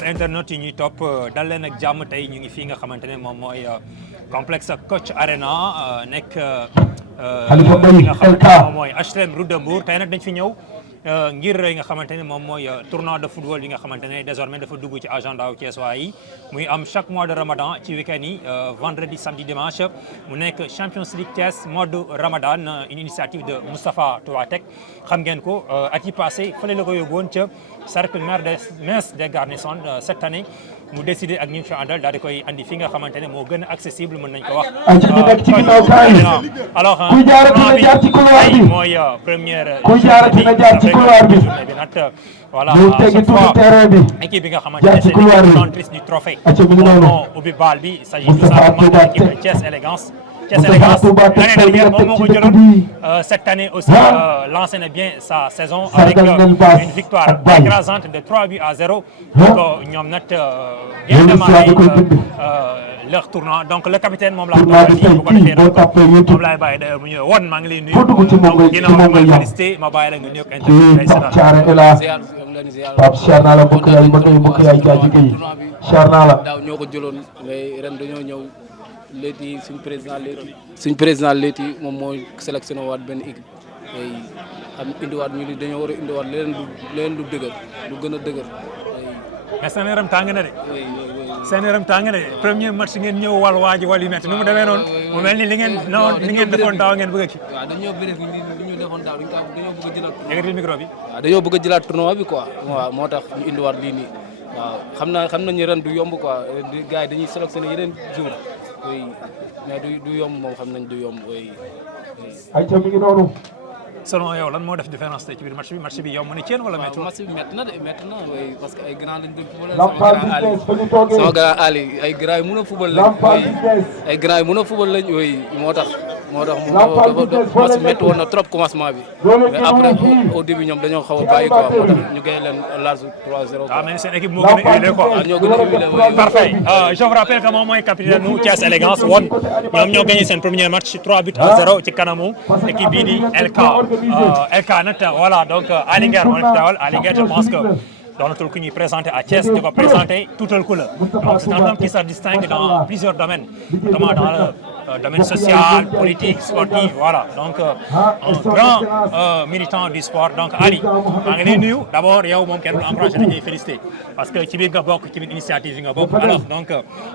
chers internautes yi ñuy topp dal leen ak jàmm tey ñu ngi fii nga xamante ne moom mooy complexe Coach Arena nekk li nga xamante ne moom mooy HLM Route de Mbour tey nag dañ fi ñëw ngir nga xamante ne moom mooy tournoi de football bi nga xamante ne désormais dafa dugg ci agenda wu Thiessois yi muy am chaque mois de Ramadan ci week-end yi vendredi samedi dimanche mu nekk Champions League Thiès mode Ramadan une initiative de Moustapha Touatek xam ngeen ko at yi passé fële la ko yóbbuwoon ca cercle Mers des Garnisons cette année mu décidé ak ñi fi àndal daal di koy andi fi nga xamante ne moo gën a accessible mën nañ ko wax. alors bi mooy première journée bi nag voilà à chaque fois équipe bi nga xamante ne c'est l'équipe détentrice du trophée moom moo ubbi baal bi il s'agit tout simplement de l'équipe de Thiès Élégance. Thiès Élégance l'année dernière moom moo ko jëloon cette année aussi lancé na bien sa saison avec une victoire écrasante de 3-0 donc ñoom nag bien démarré leur tournoi donc le capitaine moom laa toogal fii bu ko defee donc moom laay bàyyi d'ailleurs mu ñëw woon maa ngi lay nuyu donc ginnaaw ma koy félicité ma bàyyi la nga nuyu ak interview Pape Cheikh naa la mbokk yaay jaaji kay Cheikh naa la daaw ñoo ko jëloon mais ren dañoo ñëw léegi suñ président léegi moom mooy sélectionné waat benn équipe ay xam indiwaat ñu dañoo war a indiwaat leneen lu dëgër lu gën a dëgër. mais seen yaram tàng na de. seen yaram tàng na de premier match ngeen ñëw wàllu waaj wàllu yu métti nu mu demee noonu. mu mel ni li ngeen defoon daaw ngeen bëgg a kii. waaw dañoo bëri li ñu defoon daaw dañoo bëgg a jëlaat. yëkkati micro bi. waaw dañoo bëgg a jëlaat tournoi bi quoi. waaw moo tax ñu indiwaat lii nii waaw xam nañu ren du yomb quoi gars yi dañuy sélectionné yeneen jours. oui mais du yomb moom xam nañ du yomb oui. ay ca mi ngi noonu. selon yow lan moo def différence tey ci biir match bi yomb na ci yéen wala métti. match bi métti na de métti na oui parce que ay grand lañ doon football. sama grand Ali ay grand yi mën a football lañ. ay grand yi mën a football lañ oui moo tax match bi métti woon na trop commencement bi. mais après au début ñoom dañoo xaw a bàyyi quoi moo tax ñu gagné leen large 3-0. waaw mais seen équipe moo gën a huilé quoi. ñoo gën a huilé oui. parfait je vous rappelle que moom mooy capitaine nu Thiès Élégance woon ñoom ñoo gagné seen premier match 3-0 ci kanamu équipe bii di LK nag voilà donc Ali Nguer moo fi teewal Ali Nguer je pense que doonatul ku ñuy présenté à Thiès di ko présenté tuutal ku la donc c'est un homme qui se distingue dans plusieurs domaines notamment dans le domaine social, politique, sportif, voilà. Donc, un grand militant du sport. Donc, Ali, maa ngi lay nuyu d'abord yow moom kenn du encouragé dañuy félicité parce que ci biir nga bokk ci biir initiative yi nga bokk. Alors, donc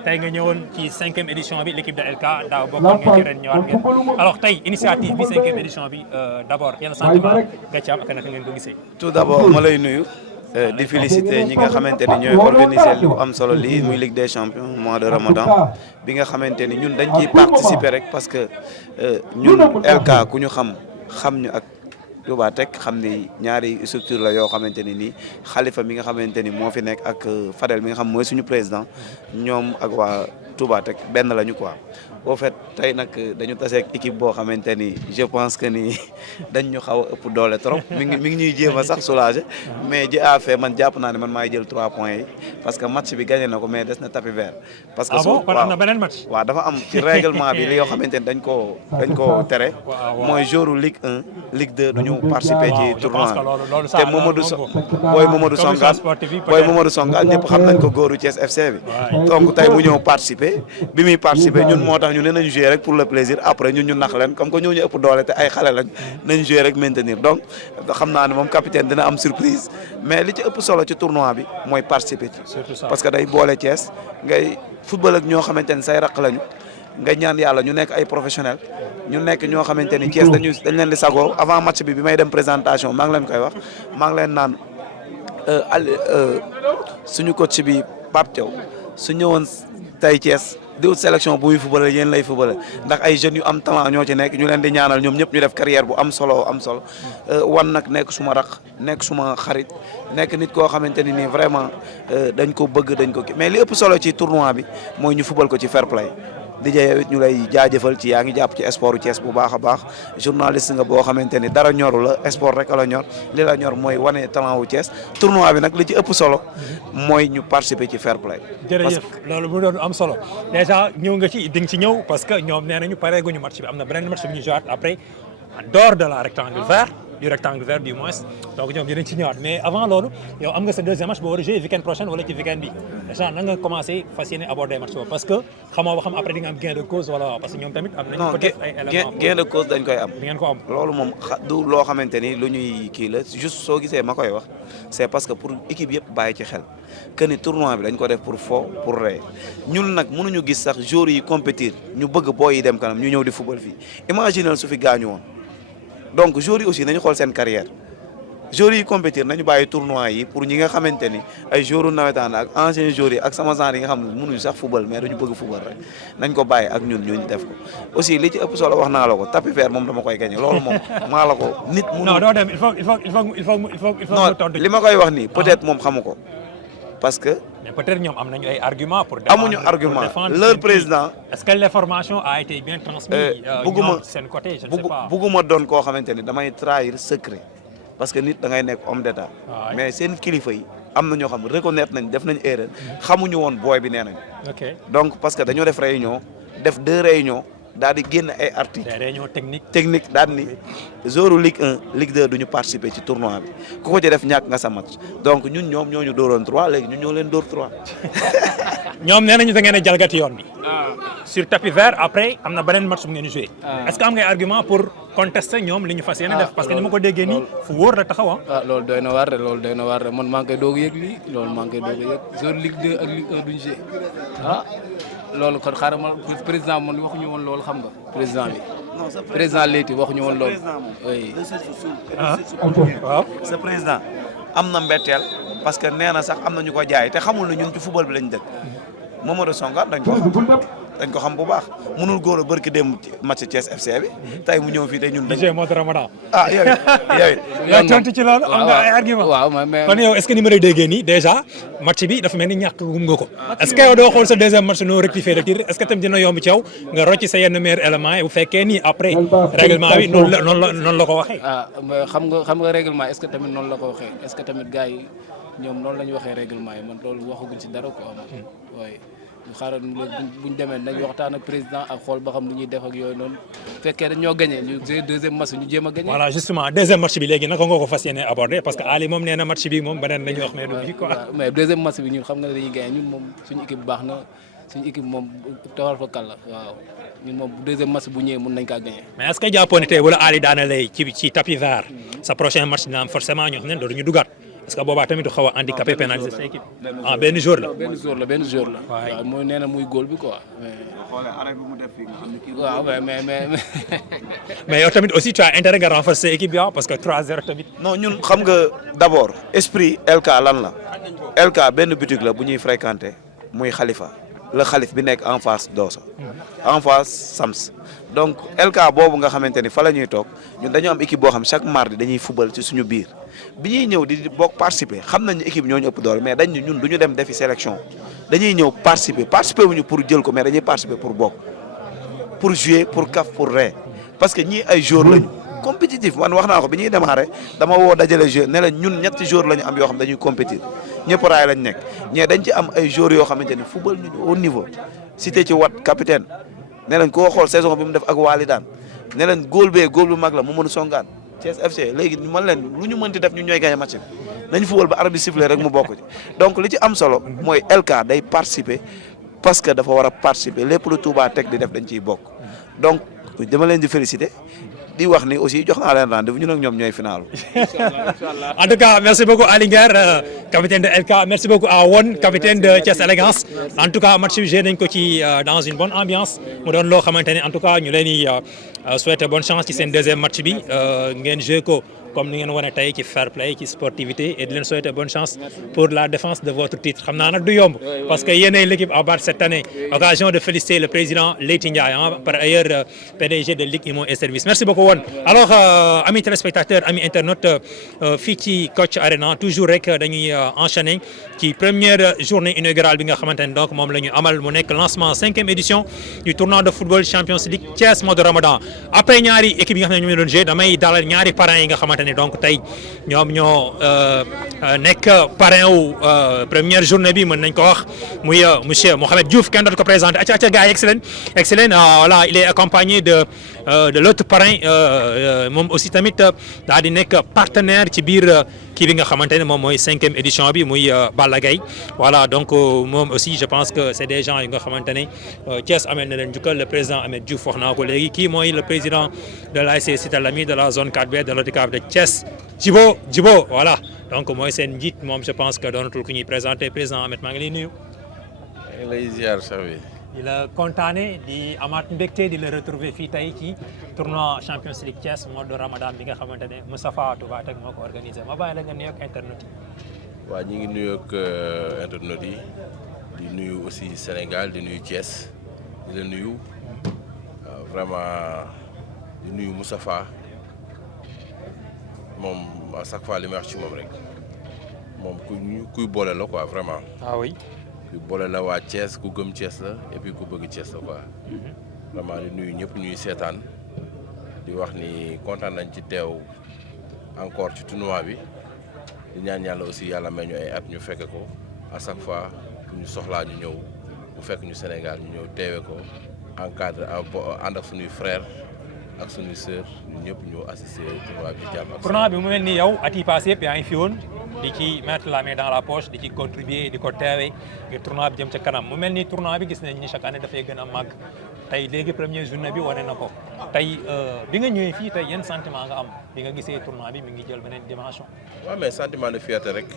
tey nga ñëwoon ci 5e édition bi l'équipe de LK daaw bokkoon ngeen ci ren ñëwaat ngeen. Alors tey initiative bi 5e édition bi d'abord yenn sentiment nga ci am ak naka ngeen ko gisee. Tout d'abord ma lay nuyu. di féliciter ñi nga xamante ni ñooy organiser lu am solo lii muy Ligue des Champions mois de Ramadan bi nga xamante ni ñun dañ ciy participer rek parce que ñun LK ku ñu xam ñu ak Touatek xam ni ñaari structure la yoo xamante ni nii Khalifa mi nga xamante ni moo fi nekk ak Fadel mi nga xam mooy suñu président ñoom ak waa Touatek benn lañu quoi. au fait tey nag dañu taseeg équipe boo xamante ni je pense que ni dañ ñu xaw a ëpp doole trop mi ngi ñuy jéem a sax soulager mais ji a fait man jàpp naa ne man maay jël 3 points yi parce que match bi gagné na ko mais des na tapis vert. parce que kon am na beneen match. waaw dafa am ci règlement bi li yoo xamante ni dañ koo tere. mooy jouru Ligue 1 Ligue 2 du ñu participer ci tournoi te Mamadou Songal ñëpp xam nañ ko góoru Thiès FC bi. donc tey mu ñëw participer bi muy participer ñun moo tax ñu ne nañu jouer rek pour le plaisir après ñun ñu nax leen comme que ñoo ñu ëpp doole te ay xale lañ nañu jouer rek maintenir donc xam naa ne moom capitaine dina am surprise mais li ci ëpp solo ci tournoi bi mooy participer ci parce que day boole Thiès ngay football ak ñoo xamante ni say raq lañu nga ñaan yàlla ñu nekk ay professionnel ñu nekk ñoo xamante ni Thiès dañ leen di sagoo avant match bi may dem présentation maa ngi leen koy wax maa ngi leen naan suñu coach bi Pape Thiaw su ñëwoon tey Thiès di wut sélection bu muy footballé yéen lay footballé ndax ay jeunes yu am talent ñoo ci nekk ñu leen di ñaanal ñoom ñëpp ñu def carrière bu am solo wan nag nekk suma raq nekk suma xarit nekk nit koo xamante ni nii vraiment dañ ko bëgg dañ ko mais li ëpp solo ci tournoi bi mooy ñu football ko ci fair play DJ yow it ñu lay jaajëfal ci yaa ngi jàpp ci sportu Thiès bu baax a baax journaliste nga boo xamante ni dara ñoru la sport rek la ñor li la ñor mooy wane talent wu Thiès tournoi bi nag li ci ëpp solo mooy ñu participer ci fair play. jërëjëf loolu mu doon am solo déjà ñëw nga ci di nga ci ñëw parce que ñoom nee nañu pareeguñu match bi am na beneen match bi ñu joué après en dehors de la rectangle vert du rectangle vert du moins donc ñoom dinañ ci ñëwaat mais avant loolu yow am nga sa deuxième match boo war a jouer week-end prochain wala ci week-end bi déjà na nga commencé fas yéene aborder match boobu parce que xamoo ba xam après di nga am gain de cause wala parce que ñoom tamit am nañu peut-être ay éléments gain de cause dañ koy am. di ngeen ko am loolu moom du loo xamante ni lu ñuy kii la juste soo gisee ma koy wax c'est parce que pour équipe yëpp bàyyi ci xel que ni tournoi bi dañ ko def pour fo pour ree ñun nag mënuñu gis sax joueurs yi compétir ñu bëgg booy yi dem kanam ñu ñëw di football fii imaginez su fi gaañu woon donc joueurs yi aussi nañu xool seen carrière joueurs yi compétir nañu bàyyi tournoi yi pour ñi nga xamante ni ay joueurs nawetaan ak anciens joueurs yi ak sama genre yi nga xam ne mënuñu sax football mais dañu bëgg football rek nañ ko bàyyi ak ñun ñu def ko aussi li ci ëpp solo wax naa la ko tapis vert moom dama koy gagné loolu moom maa la ko nit mënu non doo dem il faut non li ma koy wax nii peut-être moom xamu ko parce que mais peut-être ñoom am nañu ay arguments pour amuñu argument leur président est-ce que l'information a été bien transmise bugguma seen côté je ne sais pas bugguma doon koo xamante ni damay trahir secret parce que nit da ngay nekk homme d'état mais seen kilifa yi am na ñoo xam reconnaître nañ def nañ erreur xamuñu woon booy bi nee nañ ok donc parce que dañoo def réunion def 2 réunions daal di génn ay articles des réunions technique daal ni joueur Ligue 1 Ligue 2 du ñu participer ci tournoi bi ku ko ci def ñàkk nga sa match donc ñun ñoom ñoo ñu dóoroon 3 léegi ñun ñoo leen dóor 3. ñoom nee nañu da ngeen a jalgati yoon bi. sur tapis vert après am na beneen match bu ngeen di joué. est-ce que am ngay argument pour contester ñoom li ñu fas yéene def. parce que ni ma ko déggee nii fu wóor la taxaw loolu doy na waar de loolu doy na waar de man maa ngi koy doog a yëg lii loolu maa ngi koy doog a yëg joueur Ligue 2 ak Ligue 1 duñu joué loolu kon xaaral ma président man waxuñu woon loolu xam nga président bi. président Leyti waxuñu woon loolu. oui. waaw. sa président am na mbetteel parce que nee na sax am na ñu ko jaay te xamul na ñun ci football bi lañ dëkk Mamadou Songa dañ ko xam bu baax mënul góor a barki dem match Thiès FC bi tey mu ñëw fii te ñun. dañu mode Ramadan. yow it. yow tontu ci loolu am nga ay argument. waaw mais kon yow est-ce que ni ma lay déggee nii déjà match bi dafa mel ni ñàkk gum nga ko. est-ce que yow doo xool sa deuxième match noo rectifier rek est-ce que tam dina yomb ci yow nga rocci sa yenn meilleurs éléments yi bu fekkee nii après règlement bi noonu la ko waxee. xam nga règlement est-ce que tamit noonu la ko waxee est-ce que tamit gars yi ñoom noonu la ñu waxee règlement yi man loolu waxaguñ ci dara quoi waaye ñu xaaral buñ demee nañ waxtaan ak président ak xool ba xam lu ñuy def ak yooyu noonu fekkee dañ ñoo gagné ñu deuxième match ñu jéem a gagné. voilà justement deuxième match bi léegi naka nga ko fas yéene aborder parce que Ali moom nee na match bi moom beneen lañu wax mais du quoi. mais deuxième match bi ñun xam nga ne dañuy gagné ñun moom suñu équipe baax na suñu équipe moom tawal fa kàlla waaw ñun moom deuxième match bu ñëwee mën nañ kaa gagné. mais est-ce que jàppoon ne tey wala Ali daana lay ci tapis vert sa prochain match dina am forcément ñoo xam ne dootuñu dugaat. parce que boobaa tamit du xaw a handicapé pénalisé sa équipe. benn jour la. benn jour la. waaw mooy nee na muy góol bi quoi. waaw mais. mais yow tamit aussi tu as intérêt nga renforcer équipe bi parce que 3-0 tamit. non ñun xam nga d'abord esprit LK lan la LK benn boutique la bu ñuy fréquenter muy Khalifa la xalif bi nekk en face Doosa en face Sams donc LK boobu nga xamante ni fa la ñuy toog ñun dañoo am équipe boo xam chaque mardi dañuy football ci suñu biir bi ñuy ñëw di bokk participer xam nañ ne équipe ñoo ñu ëpp doole mais dañ ñun du ñu dem defi sélection dañuy ñëw participer wuñu pour jël ko mais dañuy participer pour bokk pour jouer pour kaf pour ree parce que ñii ay joueurs lañu compétitif man wax naa ko bi ñuy démarrer dama woo dajale joueur ne la ñun ñetti joueurs lañu am yoo xam dañuy compétir ñëpp raay lañ nekk ñee dañ ci am ay joueurs yoo xamante ni football ñu au niveau cité ci wat capitaine ne leen koo xool saison bi mu def ak Walidaan ne leen góol bu mag la mu mën a songaan Thiès FC léegi man leen lu ñu mënti def ñu ñooy gagné match bi nañ football ba arbitre sifflé rek mu bokk ci donc li ci am solo mooy LK day participer parce que dafa war a participer lépp lu Touba teg di def dañ ciy bokk donc dama leen di féliciter di wax ni aussi jox naa leen rendez-vous ñun ak ñoom ñooy final. Inch'Allah. En tout cas merci beaucoup Ali Nguer capitaine de LK merci beaucoup à Won capitaine de Thiès Élégance en tout cas match bi joué nañ ko ci dans une bonne ambiance mu doon loo xamante ne en tout cas ñu leen di souhaiter bonne chance ci seen deuxième match bi ngeen joué ko comme ni ngeen wane tey ci fair play ci sportivité et di leen souhaiter bonne chance pour la défense de votre titre xam naa nag du yomb parce que yéenay l'équipe à battre cette année occasion de féliciter le président Leyti Ndiaye par ailleurs PDG de Ligue Immo et Services merci beaucoup woon alors amis téléspectateurs amis internautes fii ci Coach Arena toujours rek dañuy enchaîner ci première journée inaugurale bi nga xamante ne donc moom la ñu amal mu nekk lancement 5e édition du tournoi de football Champions League Thiès mois de Ramadan après ñaari équipe yi nga xam ne ñoo doon jouer damay dalal ñaari parrains yi nga xamante ne donc tey ñoom ñoo nekk parrain wu première journée bi mën nañ ko wax muy monsieur Mohamed Diouf kenn dootu ko présenté acca gars yi excellent voilà il est accompagné de l'autre parrain moom aussi tamit daal di nekk partenaire ci biir kii bi nga xamante ne moom mooy 5e édition bi muy Balla Gaye voilà donc moom aussi je pense que c'est des gens yi nga xamante ne Thiès amee na leen njukkal le président Ahmed Diouf wax naa ko léegi kii mooy le président de l'ASC Cité Lamy de la zone 4B de l'ODCAV de Thiès Djibo voilà donc mooy seen njiit moom je pense que doonatul ku ñuy présenté président Ahmed maa ngi lay nuyu. maa ngi lay ziar Safi. di la kontaane di amaat mbégte di la retrouver fii tey ci tournoi Champions League Thiès mode de Ramadan bi nga xamante ne Moustapha Touba Tech moo ko organisé ma bàyyi la nga nuyoog internet yi. waaw ñu ngi nuyoog internet yi di nuyu aussi Sénégal di nuyu Thiès di la nuyu vraiment di nuyu Moustapha moom à chaque fois li may wax ci moom rek moom kuy boole la quoi vraiment. ah oui. kuy boole la waa Thiès ku gëm Thiès la et puis ku bëgg Thiès la quoi. vraiment di nuyu ñëpp ñuy seetaan di wax ni kontaan nañ ci teew encore ci tournoi bi di ñaan yàlla aussi yàlla may ñu ay at ñu fekke ko à chaque fois bu ñu soxlaa ñu ñëw bu fekk ñu Sénégal ñu ñëw teewe ko encadré ànd ak suñuy frère ak suñuy sœur ñun ñëpp ñu assister tournoi bi jàmm ak tournoi bi mu mel ni yow at yi passé yëpp yaa ngi fi woon di ci mettre la main dans la poche di ci contribuer di ko teewe ngir tournoi bi jëm ca kanam mu mel ni tournoi bi gis nañ ni chaque année dafay gën a màgg tey léegi première journée bi wane na ko tey bi nga ñëwee fii tey yan sentiment nga am bi nga gisee tournoi bi mi ngi jël beneen dimension. waaw mais sentiment de fierté rek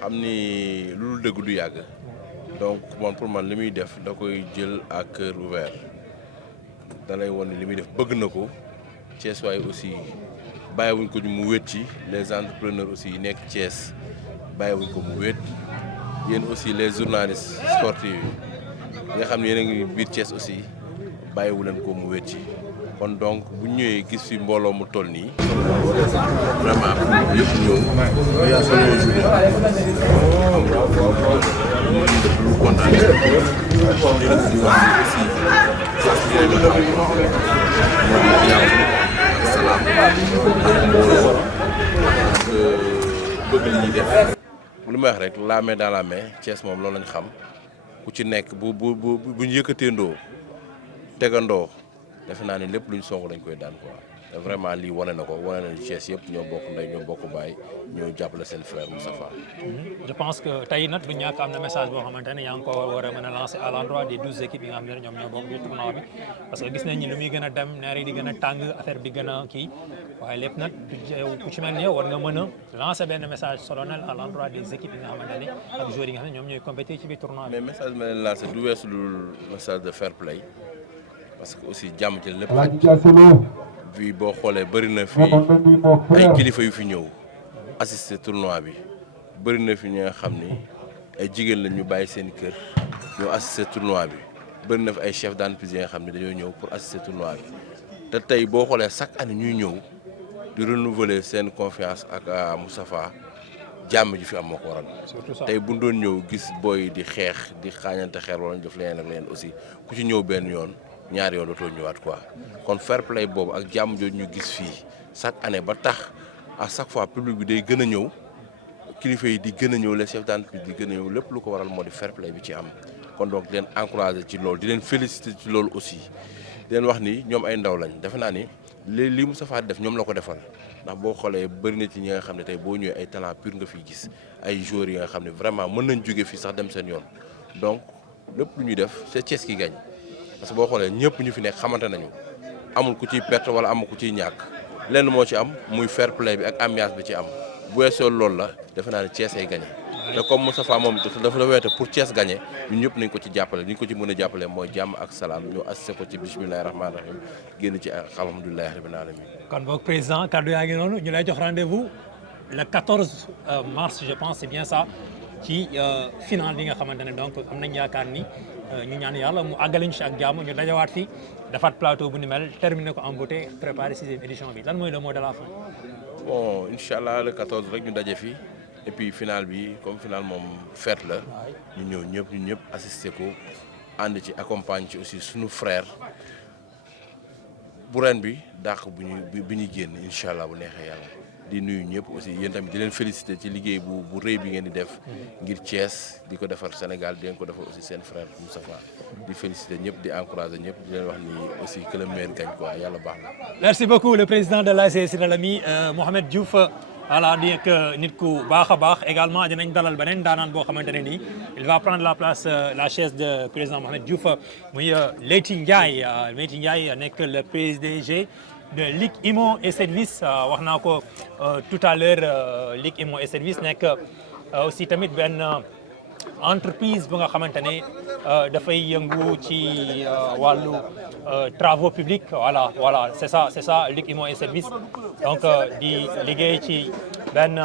xam ni lu dëgg du yàgg donc man pour man li muy def da koy jël à cœur ouvert da lay won ni li muy def bëgg na ko Thiès waaye aussi bàyyiwuñ ko mu wéet ci les entrepreneurs aussi yi nekk Thiès bàyyiwuñ ko mu wéet yéen aussi les journalistes sportifs yi nga xam ne yéen a ngi biir Thiès aussi bàyyiwu leen ko mu wéet ci kon donc bu ñëwee gis fi mbooloo mu toll nii vraiment yëpp ñëw yaa solo journée lu kontaan di wax aussi salaam bëgg li ñuy def lu may wax rek la main dans la main Thiès moom loolu lañ xam ku ci nekk bu ñu yëkkateendoo tegandoo defe naa ni lépp luñ song dañ koy daan quoi te vraiment lii wane na ko wane na ni Thiès yëpp ñoo bokk ndey ñoo bokk baay ñoo jàppale seen frère Moustapha. je pense que tey nag du ñàkk am na message boo xamante ne yaa ngi ko war a mën a lancer à l'endroit des 12 équipes yi nga xam ne ñoom ñoo bokk ci tournoi bi parce que gis nañ ni lu muy gën a dem neer yi di gën a tàng affaire bi gën a kii waaye lépp nag ku ci mel ni yow war nga mën a lancer benn message solennel à l'endroit des équipes yi nga xamante ne ak joueurs yi nga xam ne ñoom ñooy compétir ci biir tournoi bi. mais message bi ma leen lancer du weesu lu message de fair play parce que aussi jàmm ci lépp fii boo xoolee bëri na fi ay kilifa yu fi ñëw assister tournoi bi bëri na fi ñi nga xam ni ay jigéen lañ ñu bàyyi seen kër ñoo assister tournoi bi bëri na fi ay chef d'entreprise yi nga xam ne dañoo ñëw pour assister tournoi bi te tey boo xoolee chaque année ñuy ñëw di renouveler seen confiance ak Moustapha jàmm ji fi am moo ko waral tey bu ñu doon ñëw gis booy di xeex di xaañante xeer wala ñu def leneen ak leneen aussi ku ci ñëw benn yoon ñaari yoon dootoo ñëwaat quoi kon fair play boobu ak jàmm jooju ñu gis fii chaque année ba tax à chaque fois public bi day gën a ñëw kilifa yi di gën a ñëw les chefs d'entreprise di gën a ñëw lépp lu ko waral moo di fair play bi ci am kon donc di leen encourager ci loolu di leen féliciter ci loolu aussi di leen wax ni ñoom ay ndaw lañ defe naa ni li Moustapha def ñoom la ko defal ndax boo xoolee bëri na ci ñi nga xam ne tey boo ñëwee ay talent pur nga fiy gis ay joueurs yi nga xam ne vraiment mën nañ jóge fii sax dem seen yoon donc lépp lu ñuy def c'est Thiès qui gagne parce que boo xoolee ñëpp ñu fi nekk xamante nañu amul ku ciy perte wala amul ku ciy ñàkk lenn moo ci am muy fair play bi ak ambiance bi ci am bu weesoo loolu la defe naa ne Thiès ay gagné te comme Moustapha moom dafa weete pour Thiès gagné ñun ñëpp nañ ko ci jàppale li ñu ko ci mën a jàppale mooy jàmm ak salaam ñu assisté ko ci bismillahi rahmaani rahim génn ci alhamdulilahi rabbil alamin kon boog président kaddu yaa ngi noonu ñu lay jox rendez-vous le 14 mars je pense c'est bien ça ci finale bi nga xamante ne donc am nañ yaakaar ni ñu ñaan yàlla mu àggaliñ si ak jàmm ñu dajawaat fi defaat plateau bu ni mel terminé ko en beauté préparé 6e édition bi lan mooy le mot de la fin. bon incha allah le 14 rek ñu daje fi et puis finale bi comme finale moom fête la ñu ñëw ñëpp assister ko ànd ci accompagne ci aussi suñu frère bu ren bi dàq bi ñuy génn incha allah bu neexee yàlla di nuyu ñëpp aussi yéen tamit di leen féliciter ci liggéey bu rëy bi ngeen di def ngir Thiès di ko defar Sénégal di ngeen ko defar aussi seen frère Moustapha di féliciter ñëpp di encourager ñëpp di leen wax ni aussi que le meilleur gagne quoi yàlla baax na. Merci beaucoup le président de l'ASC Cité Lamy Mohamed Diouf voilà di nekk nit ku baax a baax également dinañ dalal beneen daanaan boo xamante ne nii il va prendre la place la chaise de président Mohamed Diouf muy Leyti Ndiaye Leyti Ndiaye nekk le PDG de Ligue Immo et Service wax naa ko tout à l'heure Ligue Immo et Service nekk aussi tamit benn entreprise bu nga xamante ne dafay yëngu ci wàllu travaux publics voilà c'est ça Ligue Immo et Service donc di liggéey ci benn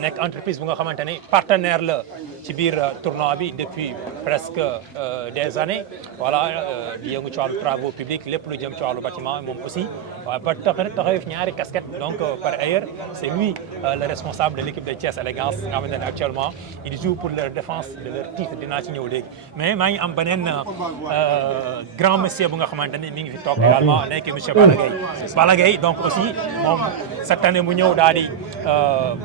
nekk entreprise bu nga xamante ne partenaire la ci biir tournoi bi depuis presque des années voilà di yëngu ci wàllu travaux publics lépp lu jëm ci wàllu bâtiment moom aussi waaye ba taxawee fi ñaari casquette donc par ailleurs c'est lui le responsable de l'équipe de Thiès Élégance nga xamante ne actuellement il joue pour leur défense de leur titre dinaa ci ñëw léegi mais maa ngi am beneen grand monsieur bu nga xamante ne mi ngi fi toog également nekk monsieur Balla Gaye donc aussi moom cette année mu ñëw daal di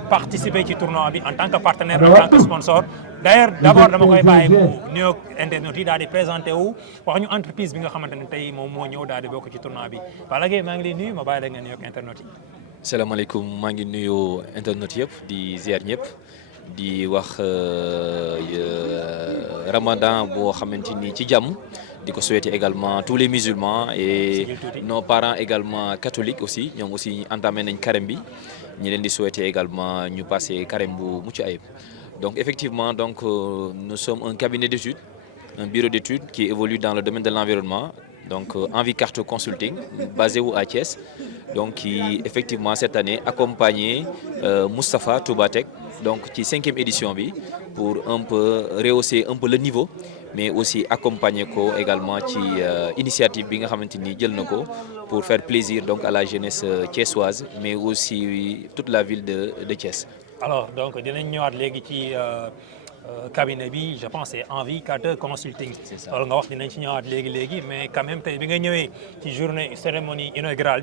participer ci tournoi bi en tant que partenaire en tant que sponsor d'ailleurs d'abord dama koy bàyyi mu nuyoog internautes yi daal di présenté wu wax ñu entreprise bi nga xamante ne tey moom moo ñëw daal di bokk ci tournoi bi Balla Gaye maa ngi lay nuyu ma bàyyi la nga nuyoog internautes yi. salaamaaleykum maa ngi nuyu internautes yëpp di ziar ñëpp di wax Ramadan boo xamante ni ci jàmm di ko souhaiter également tous les musulmans et nos parents également catholiques aussi ñoom aussi entamé nañ carême bi ñi leen di souhaiter également ñu passer carême bu mucc ayib. Donc effectivement nous sommes un cabinet d'études, un bureau d'études qui évolue dans le domaine de l'environnement, donc Envicarte Consulting, basé à Thiès, donc qui effectivement cette année accompagné Moustapha Toubatek, donc qui 5e édition bi pour un peu rehausser un peu le niveau, mais aussi accompagner ko également ci initiative bi nga xamante ni jël na ko pour faire plaisir donc à la jeunesse thiessoise, mais aussi toute la ville de Thiès. Alors donc dinañ ñëwaat léegi ci cabinet bi je pense c'est Envicarte Consulting loolu nga wax dinañ ci ñëwaat léegi mais quand même tey bi nga ñëwee ci cérémonie inaugurale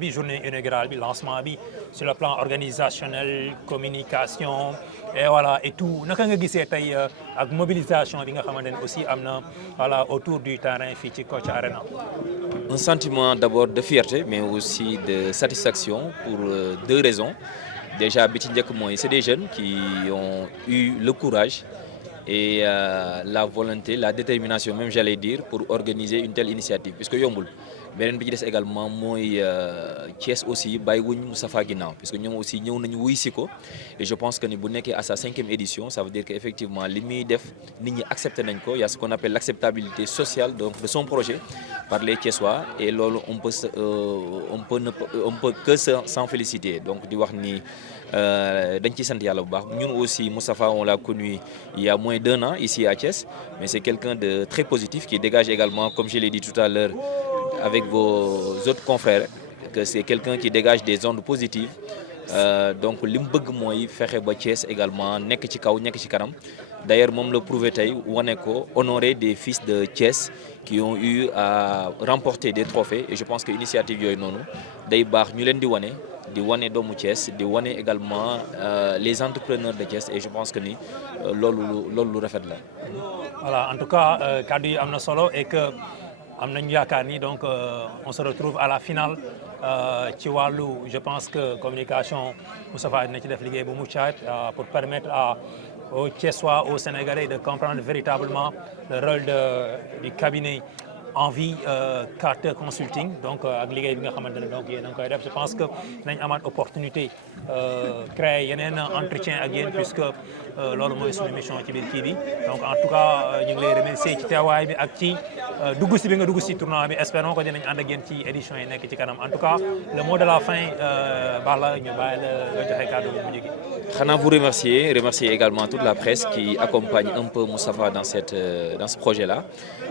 bi lancement bi sur le plan organisationnel communication et voilà et tout naka nga gisee tey ak mobilisation bi nga xamante ne aussi am na voilà autour du terrain fii ci Kocc Arena. Un sentiment d'abord de fierté mais aussi de satisfaction pour 2 raisons. Déjà bi ci njëkk mooy c'est des jeunes qui ont eu le courage et la volonté, la détermination même j'allais dire pour organiser une telle initiative puisque yombul beneen bi ci des également mooy Thiès aussi bàyyiwuñ Moustapha ginnaaw puisque ñoom aussi ñëw nañu wuy si ko et je pense que ni bu nekkee à sa 5e édition ça veut dire que effectivement li muy def nit ñi accepté nañ ko y a ce qu'on appelle l'acceptabilité sociale donc de son projet par les Thiessois et loolu on peut que s'en féliciter donc di wax ni dañ ciy sant yàlla bu baax ñun aussi Moustapha on l'a connu il y a moins d'1 an ici à Thiès mais c'est quelqu'un de très positif qui dégage également comme je l'ai dit tout à l'heure avec vos autres confrères que c'est quelqu'un qui dégage des ondes positives donc li mu bëgg mooy fexe ba Thiès également nekk ci kaw nekk ci kanam d'ailleurs moom la prouvé tey wane ko honorer des fils de Thiès qui ont eu à remporter des trophées et je pense que initiative yooyu noonu day baax ñu leen di wane doomu Thiès di wane également les entrepreneurs de Thiès et je pense que ni loolu lu rafet la. Voilà en tout cas kaddu yi am na solo et que am nañu yaakaar ni donc on se retrouve à la finale ci wàllu je pense que communication Moustapha dina ci def liggéey bu mucc ayib pour permettre aux Thiessois, aux Sénégalais de comprendre véritablement le rôle du cabinet Envicarte Consulting donc ak liggéey bi nga xamante ne donc yéen a ngi koy def je pense que nañ amaat opportunité créer yeneen entretien ak yéen puisque loolu mooy suñu mission ci biir kii bi donc en tout cas ñu ngi lay remercier ci teewaay bi ak ci dugg si bi nga dugg si tournoi bi espérons que dinañ ànd ak yéen ci édition yi nekk ci kanam en tout cas le mot de la fin Balla ñu bàyyi la nga joxe kàddu bu mujj gi. Xanaa vous remercier également toute la presse qui accompagne un peu Moustapha dans ce projet-là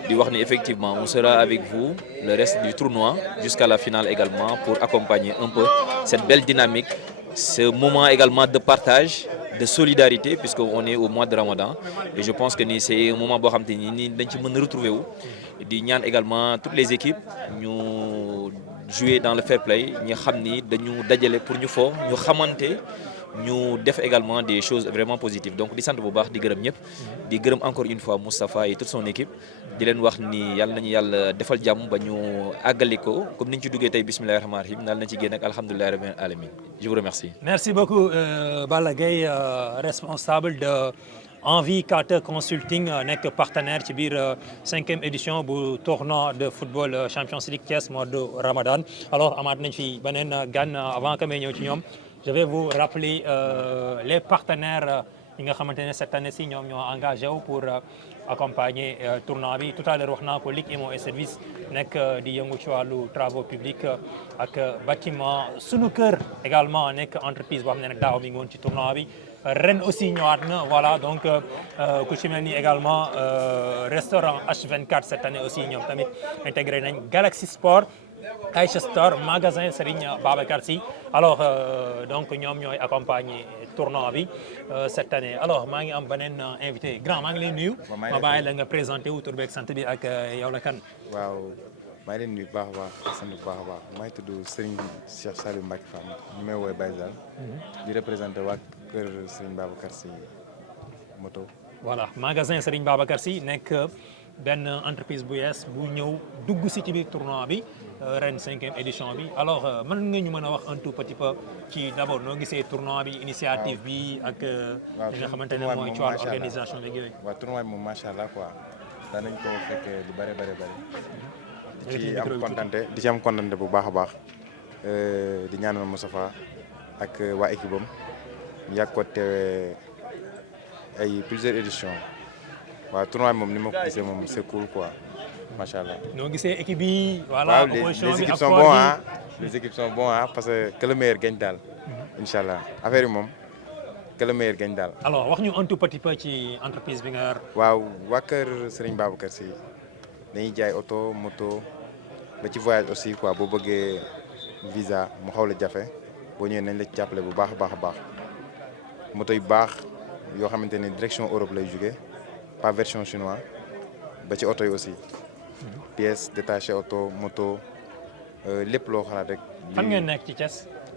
di wax ni effectivement on sera avec vous le reste du tournoi jusqu'à la finale également pour accompagner un peu cette belle dynamique ce moment également de partage de solidarité puisqu'on est au mois de Ramadan et je pense que ni c'est un moment boo xam te ni dañ ci mën a retrouver wu di ñaan également toutes les équipes ñu jouer dans le fair play ñi xam ni dañu dajale pour ñu fo ñu xamante ñu def également des choses vraiment positives donc di sant bu baax di gërëm ñëpp di gërëm encore une fois Moustapha et toute son équipe di leen wax ni yàlla nañu yàlla defal jàmm ba ñu àggali ko comme ni ñu ci duggee tey bismillahir rahmanir rahim naal na ci génn ak alhamdulillahi rabbil alamin je vous remercie. Merci beaucoup Balla Gaye responsable de Envie Carter Consulting nekk partenaire ci biir 5e édition bu tournoi de football Champions League Thiès mois de Ramadan. Alors amaat nañ fi beneen gan avant que may ñëw ci ñoom je vais vous rappeler les partenaires yi nga xamante ne cette année ci ñoom ñoo engagé wu pour accompagner tournoi bi tout à l'heure wax naa ko Ligue Immo et Service nekk di yëngu ci wàllu travaux publics ak bâtiment sunu kër également nekk entreprise boo xam ne nag daaw mi ngi woon ci tournoi bi. Ren aussi ñëwaat na voilà donc ku ci mel ni également restaurant H24 cette année aussi ñoom tamit intégré nañ Galaxy Sport Aïcha Store magasin Serigne Babacar Sy alors donc ñoom ñooy accompagner tournoi bi cette année alors maa ngi am beneen invité grand maa ngi lay nuyu. ma bàyyi la nga présenté wu tur beeg sant bi ak yow la kan. waaw maa ngi leen nuyu bu baax a baax sant bu baax a baax maa ngi tudd Serigne Cheikh Saliou Mbacke Fam ñu may woowee Baye Zal di représenté waa kër Serigne Babacar Sy moto. voilà magasin Serigne Babacar Sy nekk benn entreprise bu yees bu ñëw dugg si ci biir tournoi bi ren 5e édition bi alors mën nga ñu mën a wax un tout petit peu ci d'abord noo gisee tournoi bi initiative bi ak. li nga xamante ne mooy ci wàllu organisation bi yooyu. waaw tournoi bi moom macha allah quoi danañ ko fekkee lu bëri bëri bëri. di ci am kontante bu baax a baax di ñaanal Moustapha ak waa équipe am ñu yàgg ko teewee ay plusieurs éditions waaw tournoi moom ni ma ko gisee moom c'est cool quoi macha allah. noo gisee équipe yi. voilà les équipes sont bons ah les équipes sont bons ah parce que le meilleur gagne daal. incha allah affaire yi moom que le meilleur gagne daal. alors wax ñu un tout petit peu ci entreprise bi nga yor. waaw waa kër Serigne Babacar Sy dañuy jaay oto moto ba ci voyage aussi quoi boo bëggee visa mu xaw la jafe boo ñëwee nañ la ci jàppale bu baax a baax a baax moto yu baax yoo xamante ne direction Europe lay jóge pas version chinois ba ci oto yi aussi pièces détachées oto moto lépp loo xalaat rek. fan ngeen nekk ci Thiès.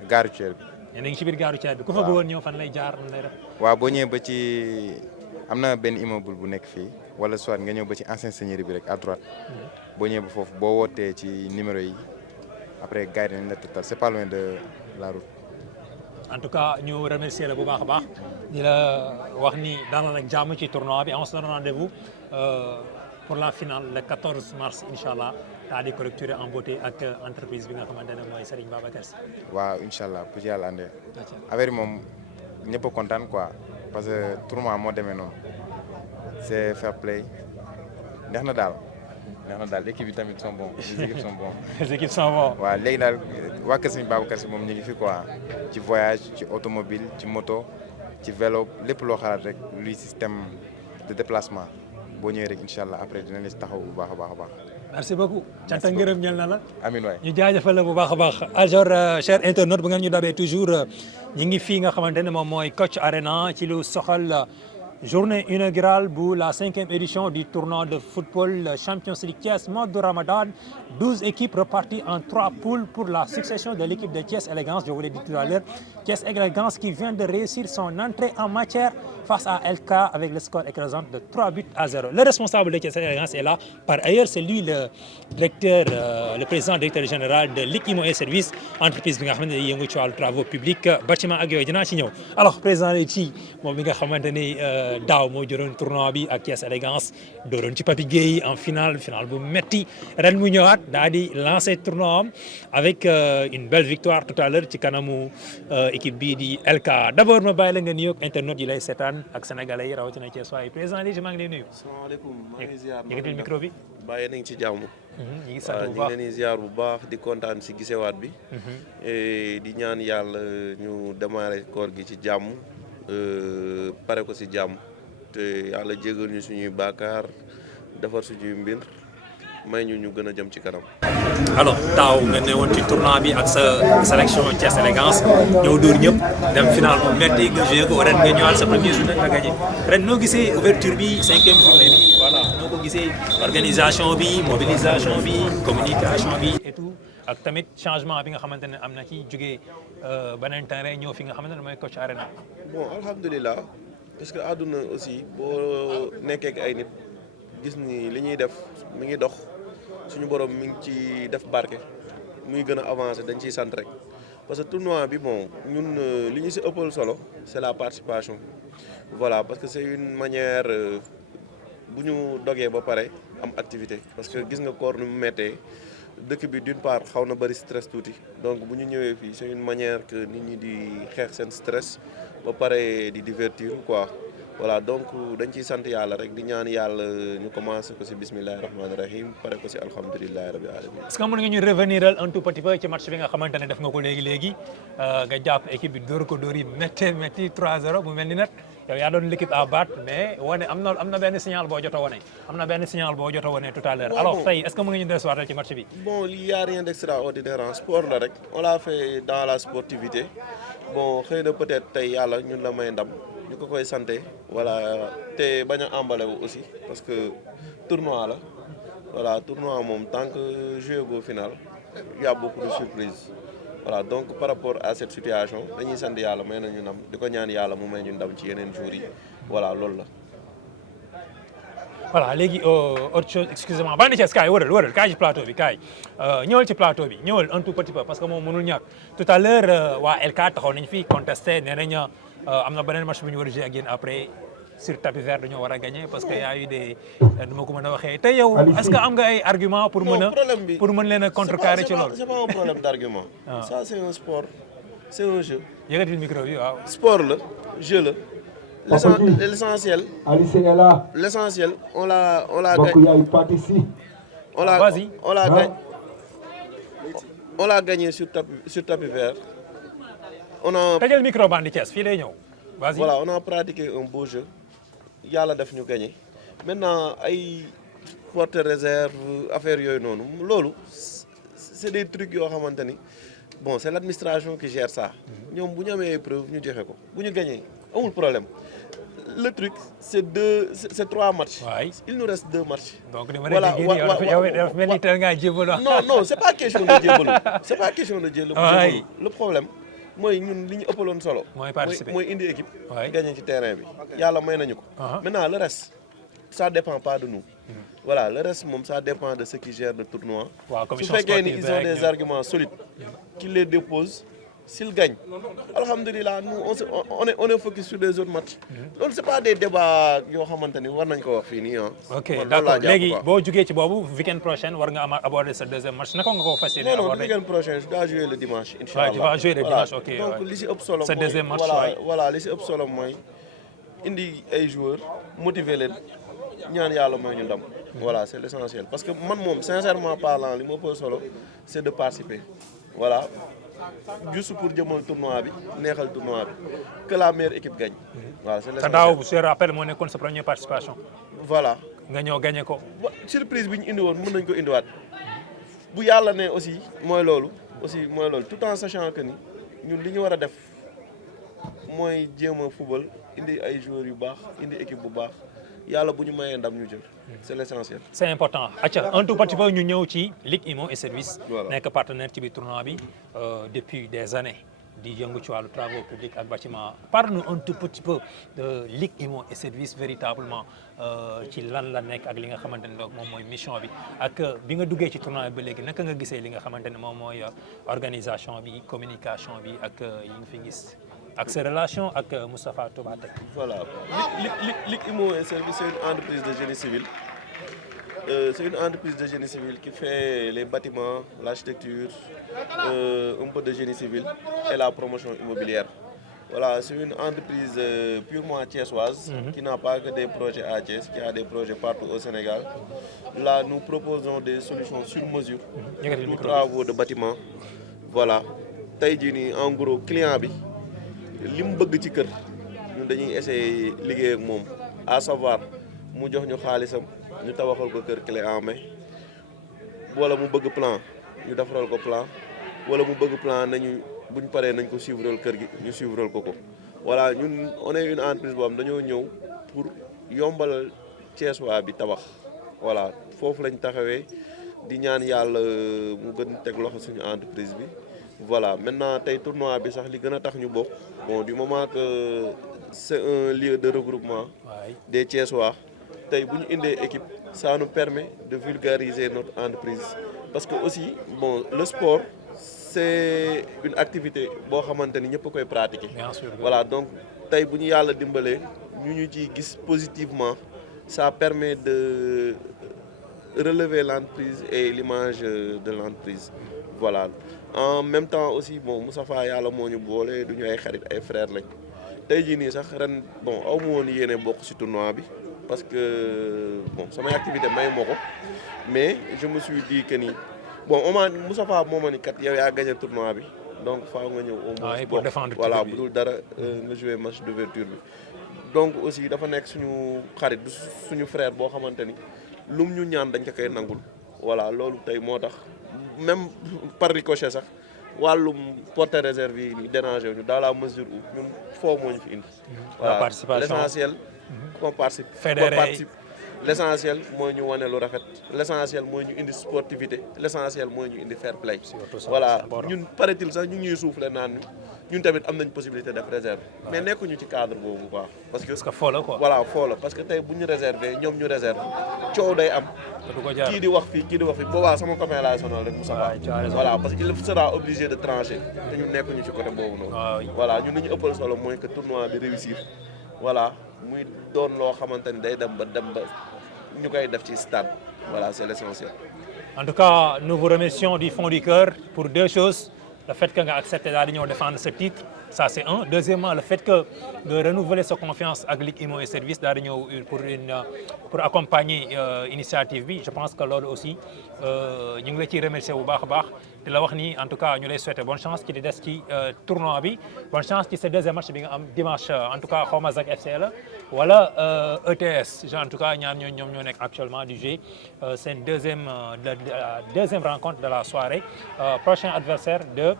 gare routière bi. yéen a ngi ci biir gare routière bi ku fa bëggoon ñëw fan lay jaar nan lay def. waaw boo ñëwee ba ci am na benn immeuble bu nekk fii wala soit nga ñëw ba ci ancienne seigneurie bi rek à droite boo ñëwee ba foofu boo wootee ci numéro yi après gars yi dañ la tëtal c'est pas loin de la route. en tout cas ñu remercier la bu baax a baax di la wax ni daanaka nag jàmm ci tournoi bi on se donne rendez-vous pour la finale le 14 mars incha allah daal di collecturer en beauté ak entreprise bi nga xamante ne mooy Serigne Babacar Sy. waaw incha allah bu ci yàlla andee. affaire yi moom ñëpp a kontaan quoi parce que tournoi moo demee noonu c'est fair play neex na daal équipe yi tamit sont bons les équipes sont bons. les équipes sont bons. waaw léegi daal waa kër Serigne Babacar Sy moom ñu ngi fi quoi ci voyage ci automobile ci moto ci vélo lépp loo xalaat rek luy système de déplacement boo ñëwee rek incha allah après dinañ la ci taxaw bu baax a baax a baax. merci beaucoup. cant ak ngërëm ñeel na la. amiin waay ñu jaajëfal la bu baax a baax. alors cher internaute bu ngeen ñu dabee toujours ñi ngi fii nga xamante ne moom mooy Kocc Arena ci lu soxal journée inaugurale bu la 5e édition du tournoi de football Champions League Thiès mois de Ramadan 12 équipes reparties en 3 poules pour la succession de l'équipe de Thiès Élégance je vous l'ai dit tout à l'heure Thiès Élégance qui vient de réussir son entrée en matière face à LK avec le score écrasant de 3-0. Le responsable de Thiès Élégance est là. Par ailleurs, c'est lui le directeur, le président directeur général de Ligue Immo et Service, entreprise bi nga xamante ne yëngu ci wàllu travaux publics bâtiment ak yooyu dinaa ci ñëw. Alors président li ci moom bi nga xamante ne daaw moo jëloon tournoi bi ak Thiès Élégance dooroon ci Papi Gueye en finale bu metti ren mu ñëwaat daal di lancer tournoi am avec une belle victoire tout à l'heure ci kanamu équipe bii di LK. D'abord ma bàyyi la nga nuyoog internautes yi lay seetaan ak sénégalais yi rawatina Thiès waaye président Ligi maa ngi lay nuyu. asalaamaaleykum maa ngi ziar yëkkatil micro bi. bàyyi nañ ci jàmm. ñu ngi sant bu baax ñu ngi leen di ziar bu baax di kontaan si gisewaat bi. di ñaan yàlla ñu démarrer koor gi ci jàmm pare ko si jàmm te yàlla jégal ñu suñuy baakaar defar suñuy mbir may ñu gën a jëm ci kanam. alors daaw nga ne woon ci tournoi bi ak sa sélection Thiès Élégance ñëw dóor ñëpp dem final bu metti nga joué ko ren nga ñëwaat sa première journée nga gagné ren noo gisee ouverture bi 5e journée bi voilà noo ko gisee organisation bi mobilisation bi communication bi et tout ak tamit changement bi nga xamante ne am na ci jógee beneen terrain ñëw fi nga xamante ne mooy Coach Arena. bon alhamdulilah parce que àdduna aussi boo nekkee ak ay nit gis ni li ñuy def mi ngi dox suñu borom mi ngi ci def barke muy gën a avancé dañ ciy sant rek parce que tournoi bi bon ñun li ñu si ëppal solo c'est la participation voilà parce que c'est une manière bu ñu dogee ba pare am activité parce que gis nga koor nu mu méttee dëkk bi d'une part xaw na bëri stress tuuti donc bu ñu ñëwee fii c'est une manière que nit ñi di xeex seen stress ba pare di divertir quoi voilà donc dañ ciy sant yàlla rek di ñaan yàlla ñu commencé ko ci bismillahi rahmaani rahim pare ko ci alhamdulillahi rabbil alamin. est-ce que mën nga ñu revenir un tout petit peu ci match bi nga xamante ne def nga ko léegi nga jàpp équipe bi dóor ko dóor yi métti 3-0 bu mel ni nag yow yaa doon l'équipe à battre mais wane am na benn signal boo jot a wane tout à l'heure alors tey est-ce que mën nga ñu dellusiwaat ci match bi. bon il y a rien d'extraordinaire en sport la rek on l'a fait dans la sportivité bon xëy na peut-être tey yàlla ñun la may ndam ñu ko koy santé voilà te bañ a emballé wu aussi parce que tournoi la voilà tournoi moom tant que joué go final il y a beaucoup de surprises voilà donc par rapport à cette situation dañuy sant yàlla may nañu ndam di ko ñaan yàlla mu may ñu ndam ci yeneen jours yi voilà loolu la. voilà léegi autre chose excusez-moi Bandi Thiès kaay wëral kaay ci plateau bi kaay ñëwal ci plateau bi ñëwal un tout petit peu parce que moom mënul ñàkk tout à l'heure waa LK taxaw nañ fi contesté nee nañ am na beneen match bu ñu war a jouer ak yéen après sur tapis vert dañoo war a gagner parce que y a eu des nu ma ko mën a waxee te yow est-ce que am nga ay argument pour mën leen a contrecarrer ci loolu. c'est pas un problème d'argument. ça c'est un sport c'est un jeu. yëkkatil micro bi waaw. sport la jeu la. L'essentiel on l'a gagné sur tapis vert. tëjal micro Bandi Thiès fii lay ñëw. Vas-y. Voilà, on a pratiqué un beau jeu. Yàlla def ñu gagné. Maintenant ay porte réserve affaire yooyu noonu loolu c'est des trucs yoo xamante ni bon c'est l'administration qui gère ça. ñoom bu ñu amee épreuve ñu joxe ko bu ñu gagné amul problème. Le truc c'est 3 matchs. Ouais. Il nous reste 2 matchs. Donc non, c'est pas question de djébbalu. C'est pas question de djébbalu. Ouais. Le problème mooy ñun li ñu ëppaloon solo. mooy indi équipe. gagner ci terrain bi. Yàlla may nañu ko. Maintenant le reste ça dépend pas de nous. Voilà, le reste moom ça dépend de ceux qui gèrent le tournoi. Su fekkee ni ils ont des arguments solides qu'ils les déposent. S'ils gagnent, alhamdulillah, nous on est focus sur les autres matchs. Donc c'est pas des débats yoo xamante ni war nañ ko wax fii nii ah. Ok d'accord léegi boo jugee ci boobu week-end prochain war nga aborder ce deuxième match naka nga ko fas yéene aborder. Non, week-end prochain je dois jouer le dimanche. Inch'Allah. Tu vas jouer le dimanche, ok. Donc li si ëpp solo ce deuxième match voilà li si ëpp solo mooy indi ay joueurs motiver leen ñaan yàlla mooy ñu ndam. Voilà c'est l'essentiel parce que man moom sincèrement parlant li ma ëpp solo c'est de participer voilà. Juste pour jëmal tournoi bi neexal tournoi bi que la meilleure équipe gagne. Voilà c'est l'essentiel. Daaw je rappelle moo nekkoon sa première participation. Voilà. nga ñëw gagné ko. surprise bi ñu indi woon mën nañ ko indiwaat bu yàlla ne aussi mooy loolu tout en sachant que ni ñun li ñu war a def mooy jéem a football indi ay joueurs yu baax indi équipe bu baax yàlla bu ñu mayee ndam ñu jël. C'est l'essentiel. C'est important acca un tout petit peu ñu ñëw ci Ligue Immo et Services. nekk partenaire ci biir tournoi bi depuis des années di yëngu ci wàllu travaux publics ak bâtiment parle-nous un tout petit peu de Ligue Immo et Services véritablement ci lan la nekk ak li nga xamante ne moom mooy mission bi ak bi nga duggee ci tournoi bi ba léegi naka nga gisee li nga xamante ne moom mooy organisation bi communication bi ak yi nga fi gis ak sa relation ak Moustapha Tobaté. Voilà Ligue Immo et Services c'est une entreprise de génie civil. C'est une entreprise de génie civil qui fait les bâtiments, l'architecture, un peu de génie civil et la promotion immobilière. Voilà, c'est une entreprise purement thiessoise qui n'a pas que des projets à Thiès, qui a des projets partout au Sénégal. Là, nous proposons des solutions sur mesure pour travaux de bâtiments. Voilà, tey jii nii en gros client bi li mu bëgg ci kër ñun dañuy essayer liggéey ak moom à savoir mu jox ñu xaalisam. ñu tabaxal ko kër clé en main wala mu bëgg plan ñu defaral ko plan wala mu bëgg plan nañu buñ paree nañ ko suivral kër gi ñu suivral ko ko voilà ñun on est une entreprise boobu dañoo ñëw pour yombalal Thiessois bi tabax voilà foofu lañ taxawee di ñaan yàlla mu gën teg loxo suñu entreprise bi voilà maintenant tey tournoi bi sax li gën a tax ñu bokk bon du moment que c'est un lieu de regroupement des Thiessois tey bu ñu indee équipe ça nous permet de vulgariser notre entreprise parce que aussi bon le sport c'est une activité boo xamante ni ñëpp a koy pratiquer. Bien sûr. Voilà donc tey bu ñu yàlla dimbalee ñu ciy gis positivement ça permet de relever l'entreprise et l'image de l'entreprise voilà en même temps aussi bon Moustapha yàlla moo ñu boole du ñu ay xarit ay frères lañ tey jii nii sax ren bon aw ma woon yéene bokk ci tournoi bi parce que bon samay activité may ma ko mais je me suis dit que ni bon Moustapha moo ma ni kat yow yaa gagné tournoi bi donc faaw nga ñëw au moins pour défendre voilà bu dul dara nga jouer match d'ouverture bi donc aussi dafa nekk suñu xarit suñu frère boo xamante ni lum ñu ñaan dañ ko koy nangul voilà loolu tey moo tax même par ricochet sax wàllum porte réserve yi ni dérangé wu ñu dans la mesure où ñun foo moo ñu fi indi. voilà l'essentiel qu'on participe l'essentiel mooy ñu wane lu rafet l'essentiel mooy ñu indi sportivité l'essentiel mooy ñu indi fair play voilà ñun paraît-il sax ñu ngi ñuy soufflé naan ñun tamit am nañ possibilité def réserve mais nekkuñu ci cadre boobu quoi parce que foo la quoi voilà foo la parce que tey bu ñu réservé ñoom ñu réserve coow day am kii di wax fii boobaa sama copain laay sonal rek Moussa voilà parce qu'il sera obligé de trancher te ñun nekkuñu ci côté boobu noonu voilà ñun li ñu ëppal solo mooy que tournoi bi réussir voilà muy doon loo xamante ni day dem ba ñu koy def ci stade voilà c'est l'essentiel. En tout cas nous vous remercions du fond du cœur pour deux choses le fait que nga accepté daal di ñëw défendre ce titre ça c'est un deuxièmement le fait que nga renouveler sa confiance ak Ligue Immo et Service daal di ñëw pour accompagner initiative bi je pense que loolu aussi ñu ngi la ciy remercier bu baax a baax di la wax ni en tout cas ñu lay souhaiter bonne chance ci di des ci tournoi bi bonne chance ci ce deuxième match bi nga am dimanche en tout cas xawma Zac FC la wala ETS en tout cas ñaar ñoom ñoo nekk actuellement du jeu seen deuxième rencontre de la soirée prochain adversaire de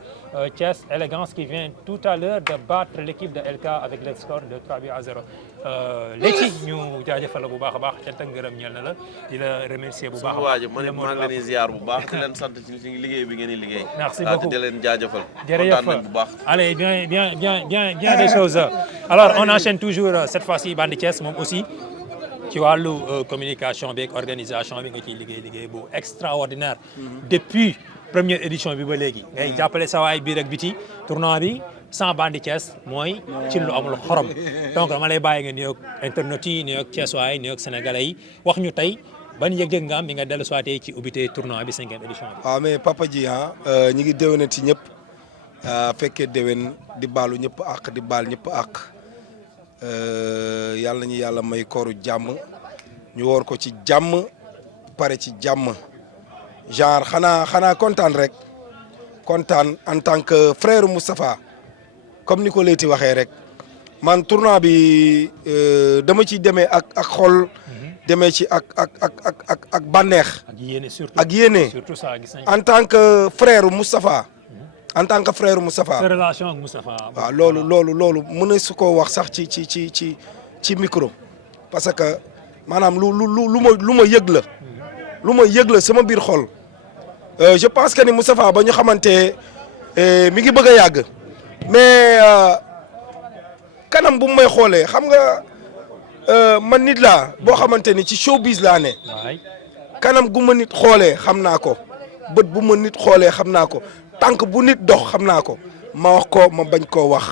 Thiès Élégance qui vient tout à l'heure de battre l'équipe de LK avec le score de 3-0 léegi ñu jaajëfal la bu baax a baax cant ak ngërëm ñeel na la di la remercier bu baax a baax maa ngi leen di ziar bu baax di leen sant ci liggéey bi ngeen di liggéey. Merci beaucoup di leen jaajëfal. jërëjëf kontaan nañ bu baax. allez bien des choses alors on enchaîne toujours cette fois-ci Bandi Thiès moom aussi ci wàllu communication bi ak organisation bi nga ciy liggéey bu extraordinaire depuis première édition bi ba léegi ngay jàppale sa waay biir ak biti tournoi bi sans Bandi Thiès mooy ci lu amul xorom donc dama lay bàyyi nga nuyoog internautes yi nuyoog Thiès waay nuyoog sénégalais yi wax ñu tey ban yëg-yëg nga am bi nga dellu soité ci ubbite tournoi bi 5e édition bi. waaw mais Papa Ji ñi ngi déwénati ñëpp fekkee déwén di baalu ñëpp àq di baal ñëpp àq yàlla ñu yàlla may kooru jàmm ñu woor ko ci jàmm pare ci jàmm genre xanaa kontaan rek kontaan en tant que frère Moustapha comme ni ko Leyti waxee rek man tournoi bi dama ciy demee ak xol. demee ci ak bànneex. ak yéene surtout ça gis nañ en tant que frère Moustapha. en tant que frère Moustapha. sa relation ak Moustapha. waaw loolu mën na su ko wax sax ci micro. parce que maanaam lu ma yëg la. lu ma yëg la sama biir xol. je pense que ni Moustapha ba ñu xamante mi ngi bëgg a yàgg. mais kanam bu may xoolee xam nga. man nit laa boo xamante ni ci showbiz laa ne kanam gu ma nit xoolee xam naa ko bët bu ma nit xoolee xam naa ko tànk bu nit dox xam naa ko ma wax ko ma bañ koo wax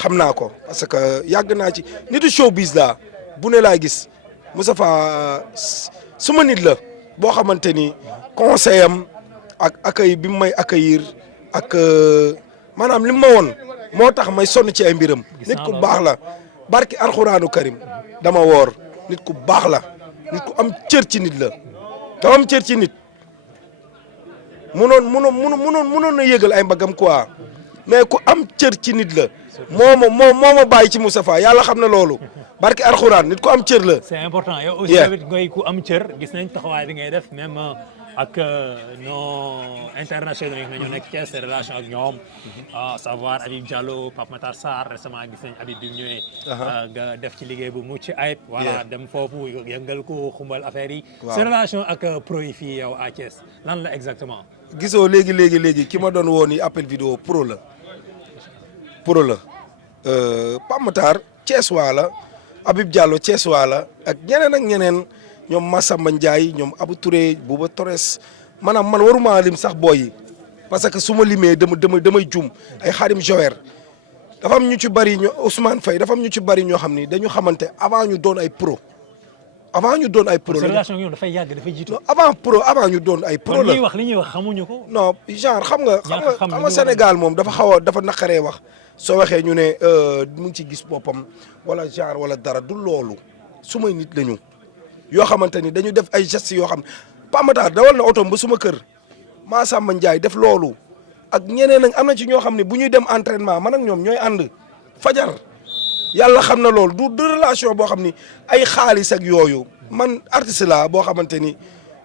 xam naa ko parce que yàgg naa ci nitu showbiz laa bu ne laa gis Moustapha suma nit la boo xamante ni conseil am ak accueil bi mu may accueillir ak maanaam li mu ma woon moo tax may sonn ci ay mbiram nit ku baax la barki alxuraanu karim dama woor nit ku baax la nit ku am cër ci nit la dafa am cër ci nit munoon na yëgal ay mbagam quoi mais ku am cër ci nit la moo ma bàyyi ci Moustapha yàlla xam na loolu barki alxuraan nit ku am cër la. c'est important yow aussi tamit ngay ku am cër gis nañ taxawaay bi ngay def même ak nos internationaux yi ñoo nekk Thiès relation ak ñoom à savoir Habib Diallo Pape Matar Sarr récemment gis nañ Habib bi mu ñëwee nga def ci liggéey bu mucc ayib voilà dem foofu yëngal ko xumbal affaire yi sa relation ak pro yi fii yow à Thiès lan la exactement gisoo léegi ki ma doon woo ni appel vidéo pro la Pape Matar Thiès waa la Habib Diallo Thiès waa la ak ñeneen ñoom Massamba Ndiaye ñoom Abou Touré Bouba Torres maanaam man waruma lim sax booy yi parce que su ma limee damay jum ay Khadim Jower dafa am ñu ci bari ñoo Ousmane Faye dafa am ñu ci bari ñoo xam ni dañu xamante avant ñu doon ay pro. relation ñoom dafay yàgg dafay jiitu. avant ñu doon ay pro la. li ñuy wax xamuñu ko. non genre xam nga Sénégal moom dafa naqaree wax soo waxee ñu ne mu ngi ci gis boppam wala genre wala dara du loolu sumay nit lañu. yoo xamante ni dañu def ay gestes yoo xam ne Pape Matar dawal na otom ba suma kër Massamba Ndiaye def loolu ak ñeneen ak am na ci ñoo xam ne bu ñuy dem entraînement man ak ñoom ñooy ànd fajar yàlla xam na loolu du relation boo xam ni ay xaalis ak yooyu man artiste laa boo xamante ni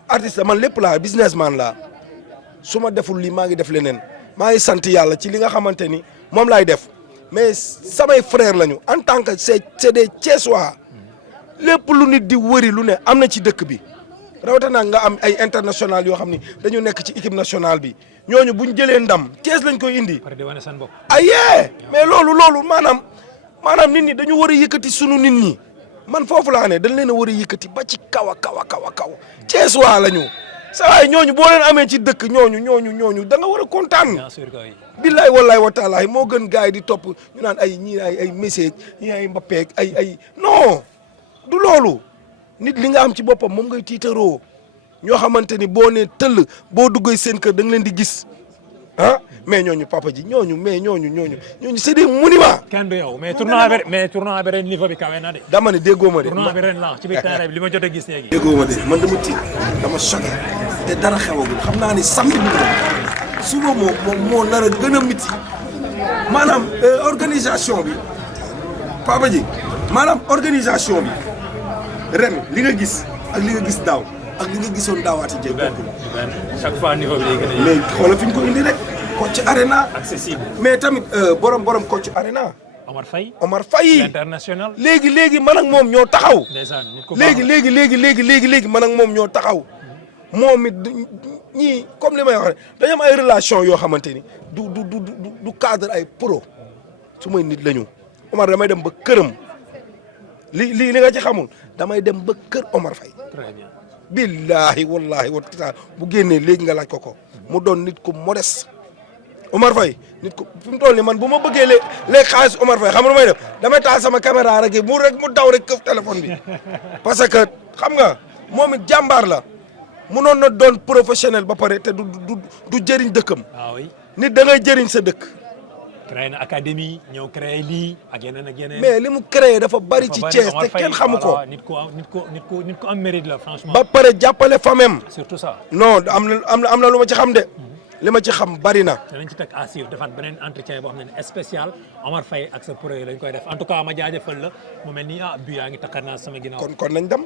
artiste la man lépp laa businessman laa su ma deful lii maa ngi def leneen maa ngi sant yàlla ci li nga xamante ni moom laay def mais samay frère lañu en tant que c'est des Thiessois lépp lu nit di wëri lu ne am na ci dëkk bi rawatina nga am ay international yoo xam ni dañu nekk ci équipe nationale bi ñooñu buñ jëlee ndam Thiès lañ koy indi. ayee mais loolu maanaam nit ñi dañu war a yëkkati sunu nit ñi man foofu laa ne dañ leen a war a yëkkati ba ci kaw a kaw Thiès waa la ñu saa waay ñooñu boo leen amee ci dëkk ñooñu da nga war a kontaan. bien sûr que oui. billaay wallaay wa taalaay moo gën gars yi di topp ñu naan ay ñii ay Messi ñii ay Mbappé ay non. du loolu nit li nga am ci boppam moom ngay tiitaroo ñoo xamante ni boo nee tëll boo duggee seen kër da nga leen di gis mais ñooñu papa ji ñooñu c'est des monuments. kenn du yow mais tournoi bi ren niveau bi kawe na de. dama ne déggoo ma de. tournoi bi ren la ci biir terrain bi li ma jot a gis léegi. déggoo ma de man dama tiit dama choqué te dara xewagul xam naa ni samedi bi suba moo nar a gën a miti maanaam organisation bi papa ji maanaam organisation bi. ren li nga gis ak li nga gis daaw ak li nga gisoon daawaati jéeg chaque fois niveau bi day gën a mais xoolal fi ñu ko indi rek Kocc Arena accessible mais tamit borom Kocc Arena Omar Faye international léegi man ak moom ñoo taxaw léegi man ak moom ñoo taxaw moom it ñii comme li may wax rek dañu am ay relation yoo xamante ni du cadre ay pro su may nit lañu Omar damay dem ba këram li nga ci xamul damay dem ba kër Omar Faye. très bien. billahi wallahi wa taala bu génnee léegi nga laaj ko mu doon nit ku modeste Omar Faye nit ku fi mu toll nii man bu ma bëggee léegi xaalis Omar Faye xam nga lu may def damay taal sama caméra rek mu daw rek këf téléphone bi parce que xam nga moom it jàmbaar la munoon na doon professionnel ba pare te du jëriñ dëkkam. ah oui nit da ngay jëriñ sa dëkk. créé na académie ñëw créé lii ak yeneen. mais li mu créé dafa bari ci Thiès te kenn xamu ko. nit ko am mérite la franchement. ba pare jàppale famem. surtout ça. non am na lu ma ci xam de. li ma ci xam bari na. danañ ci teg à suivre defaat beneen entretien boo xam ne spécial Omar Faye ak sa projet lañ koy def en tout cas ma jaajëfal la mu mel ni bu yaa ngi takkar naa sama ginnaaw. kon nañ dem.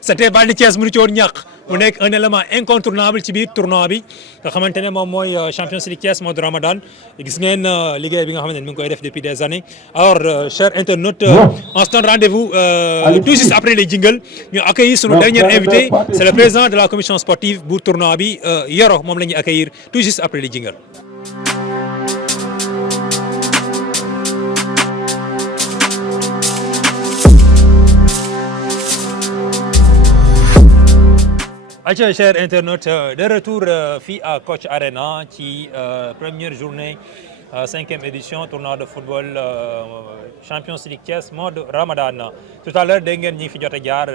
c'était Baldé Thiès mënu ci woon ñàkk mu nekk un élément incontournable ci biir tournoi bi nga xamante ne moom mooy Champions League Thiès mode Ramadan gis ngeen liggéey bi nga xamante ne mi ngi koy def depuis des années alors chers internautes on se donne rendez-vous tout juste après les jingles ñu accueillir sunu dernier invité c'est le président de la commission sportive bu tournoi bi Yoro moom la ñuy accueillir tout juste après les jingles. Aïcha, chers internautes, de retour fii à Kocc Arena ci première journée 5e édition tournoi de football Champions League Thiès mode Ramadan tout à l'heure dégg ngeen ñi fi jot a jaar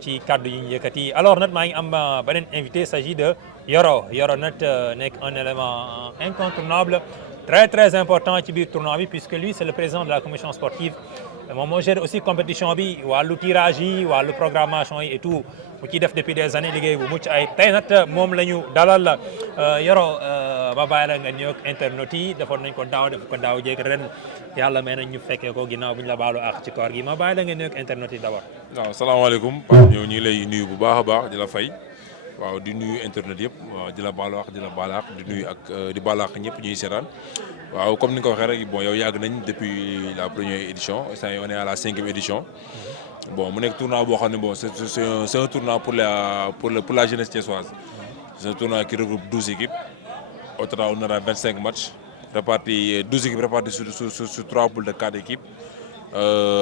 ci kaddu yi ñu yëkkati alors nag maa ngi am beneen invité il s'agit de Yoro nag nekk un élément incontournable très important ci biir tournoi bi puisque lui c'est le président de la commission sportive moom moo gère aussi compétition bi wàllu tirage yi wàllu programmation yi et tout mu ciy def depuis des années liggéey bu mucc ay tey nag moom la ñu dalal Yoro ba bàyyi la nga ñëw internautes yi defoon nañ ko daaw jéeg ren yàlla may nañ ñu fekkee ko ginnaaw bu ñu la baalu ak ci koor gi ma bàyyi la nga ñëw internautes yi d'abord. waaw salaamaaleykum Pape ñëw ñu ngi lay nuyu bu baax a baax di la fay waaw di nuyu internet yëpp di la baal wax di la baalax di nuyu ak di baalax ñëpp ñuy seetaan waaw comme ni nga ko waxee rek bon yow yàgg nañ depuis la première édition instant on est à la 5e édition bon mu nekk tournoi boo xam ne bon c'est un tournoi pour la jeunesse thiessoise c'est un tournoi qui regroupe 12 équipes au total on aura 25 matchs répartis 12 équipes réparties sur 3 poules de 4 équipes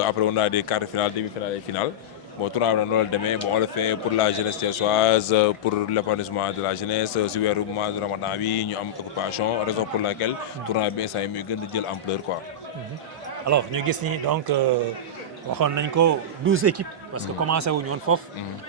après on a des quarts de finale demi-finale et finale. Bon, tournoi bi noonu la demee bon on le fait pour la jeunesse thiessoise pour l'épanouissement de la jeunesse si weeru mois de Ramadan bi ñu am occupation raison pour laquelle tournoi bi instant yi muy gën a jël ampleur quoi. alors ñu gis ni donc waxoon nañ ko 12 équipes. parce que commencé wuñu woon foofu.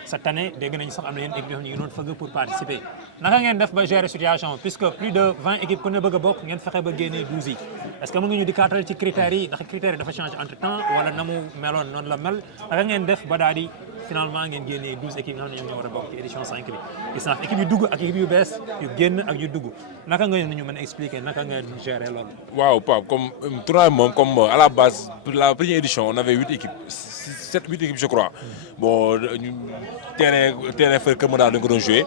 cette année dégg nañu sax am na yenn équipes yoo xam ne ñu ngi doon fëgg pour participer. naka ngeen def ba gérer situation puisque plus de 20 équipes ku ne bëgg a bokk ngeen fexe ba génnee 12 yi est-ce que mën nga ñu di kaatal ci critères yi ndax critères yi dafa changer entre temps wala na mu meloon noonu la mel naka ngeen def ba daal di finalement ngeen génnee 12 équipes nga xam ne ñoom ñoo war a bokk ci édition 5 bi gis naa équipe yu dugg ak équipe yu bees yu génn ak yu dugg naka nga ñu mën a expliquer naka nga gérer loolu. waaw Pape comme tournoi bi moom comme à la base pour la première édition on avait 8 équipes 8 équipes je crois bon ñu terrain Fër Kër Massar dañ ko doon joué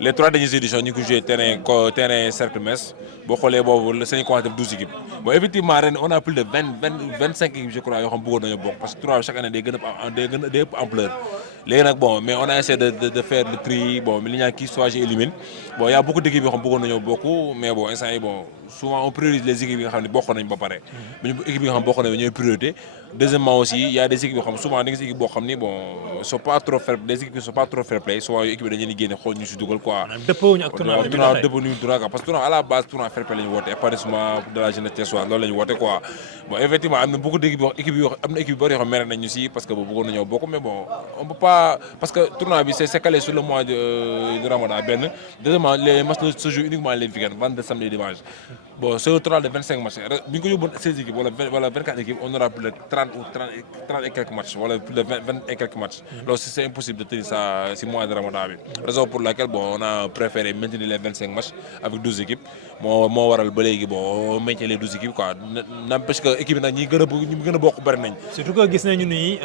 les 3 dernières éditions ñu ngi ko joué terrain Cercle Metz boo xoolee boobu sañu commencé def 12 équipes bon effectivement ren on a plus de 25 équipes je crois yoo xam bëggoon nañu bokk parce que tournoi chaque année day gën a ëpp ampleur léegi nag bon mais on a essayé de faire le tri bon li ñu naan kii soit élimine bon y a beaucoup d'équipes yoo xam bëggoon nañoo bokk mais bon instant yi bon souvent on priorise les équipes yi nga xam ne bokk nañ ba pare mais équipes yi nga xam bokk nañ ñooy priorité deuxièmement aussi y a des équipes yoo xam souvent da nga gis équipe boo xam ni bon sont pas trop fair des équipes qui sont pas trop fair play souvent yooyu équipe yi dañu leen di génne xool ñu si dugal quoi dëppoo ñu ak tournoi parce que tournoi à la base tournoi fair play la ñu woote épanouissement de la jeunesse thiessoise loolu la ñu woote quoi bon effectivement am na beaucoup d'équipes yoo am na équipe yu bëri yoo xam mere nañ ñu si parce que bëggoon nañoo bokk mais bon on peut pas parce que tournoi bi c'est calé sur le mois de Ramadan benn deuxièmement les matchs se jouent uniquement les week-ends vendredi samedi dimanche bon c'est un total de 25 matchs bi ñu ko yóbboon 16 équipes wala 24 équipes on aura plus de 30 et quelques matchs wala plus de 20 et quelques matchs donc c'est impossible de tenir ça si mois de Ramadan bi raison pour laquelle bon on a préféré maintenir les 25 matchs avec 12 équipes moo waral ba léegi bon maintien les 12 équipes quoi n'empêche que équipe nag ñi gën a bokk bari nañ surtout que gis nañu ni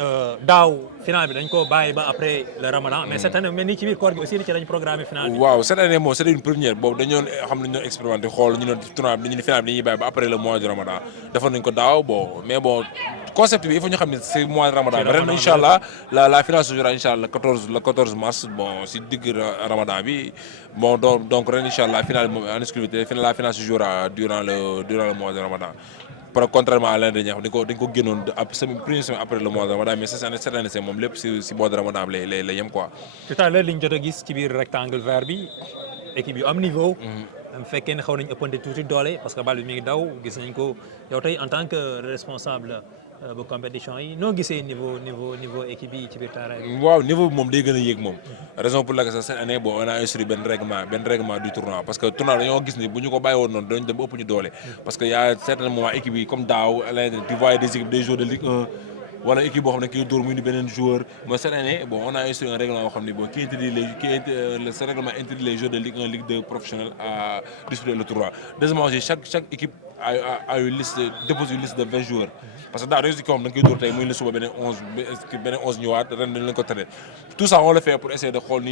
daaw final bi dañ ko bàyyi ba après le Ramadan mais cette année mel ni ci biir koor gi aussi ci lañ programmé final bi waaw cette année moom c'était une première boobu dañoon xam nañ ñoo expérimenté xool ñu doon tournoi bi dañu final bi dañuy bàyyi ba après le mois de Ramadan defoon nañ ko daaw bon mais bon concept bi il faut ñu xam ne c'est mois de Ramadan ren inchallah la finale se jouera inchallah le 14 mars bon si digg Ramadan bi bon donc ren inchallah finale moom en exclusivité la finale se jouera durant le mois de Ramadan contrairement à l'année dernière dañ ko génnoon première semaine après le mois de Ramadan mais cette année c'est moom lépp si mois de Ramadan la yem quoi. tout à l'heure li ñu jot a gis ci biir rectangle vert bi équipe yu am niveau. am fekkee ne xaw nañu ëppante tuuti doole parce que bal bi mi ngi daw gis nañ ko yow tey en tant que responsable bu compétition yi noo gisee niveau équipe yi ci biir terrain bi. waaw niveau bi moom day gën a yéeg moom raison pour laquelle cette année bon on a instruit benn règlement du tournoi parce que tournoi dañoo gis ni bu ñu ko bàyyi woon noonu dañu dem ba ëpp ñu doole parce que y a certains moments équipe yi comme daaw tu vois des équipes des joueurs de Ligue 1 wala équipe boo xam ne kii dóor muy ni beneen joueur mais cette année bon on a instruit un règlement boo xam ne bon ce règlement interdit les joueurs de Ligue 1 Ligue 2 professionnels à disputer le tournoi deuxièmement aussi chaque équipe a une liste dépose une liste de 20 joueurs parce que daa dañu si koo xam da nga koy dóor tey muy la suba beneen 11 ñëwaat ren dañu leen ko tere tout ça on le fait pour essayer de xool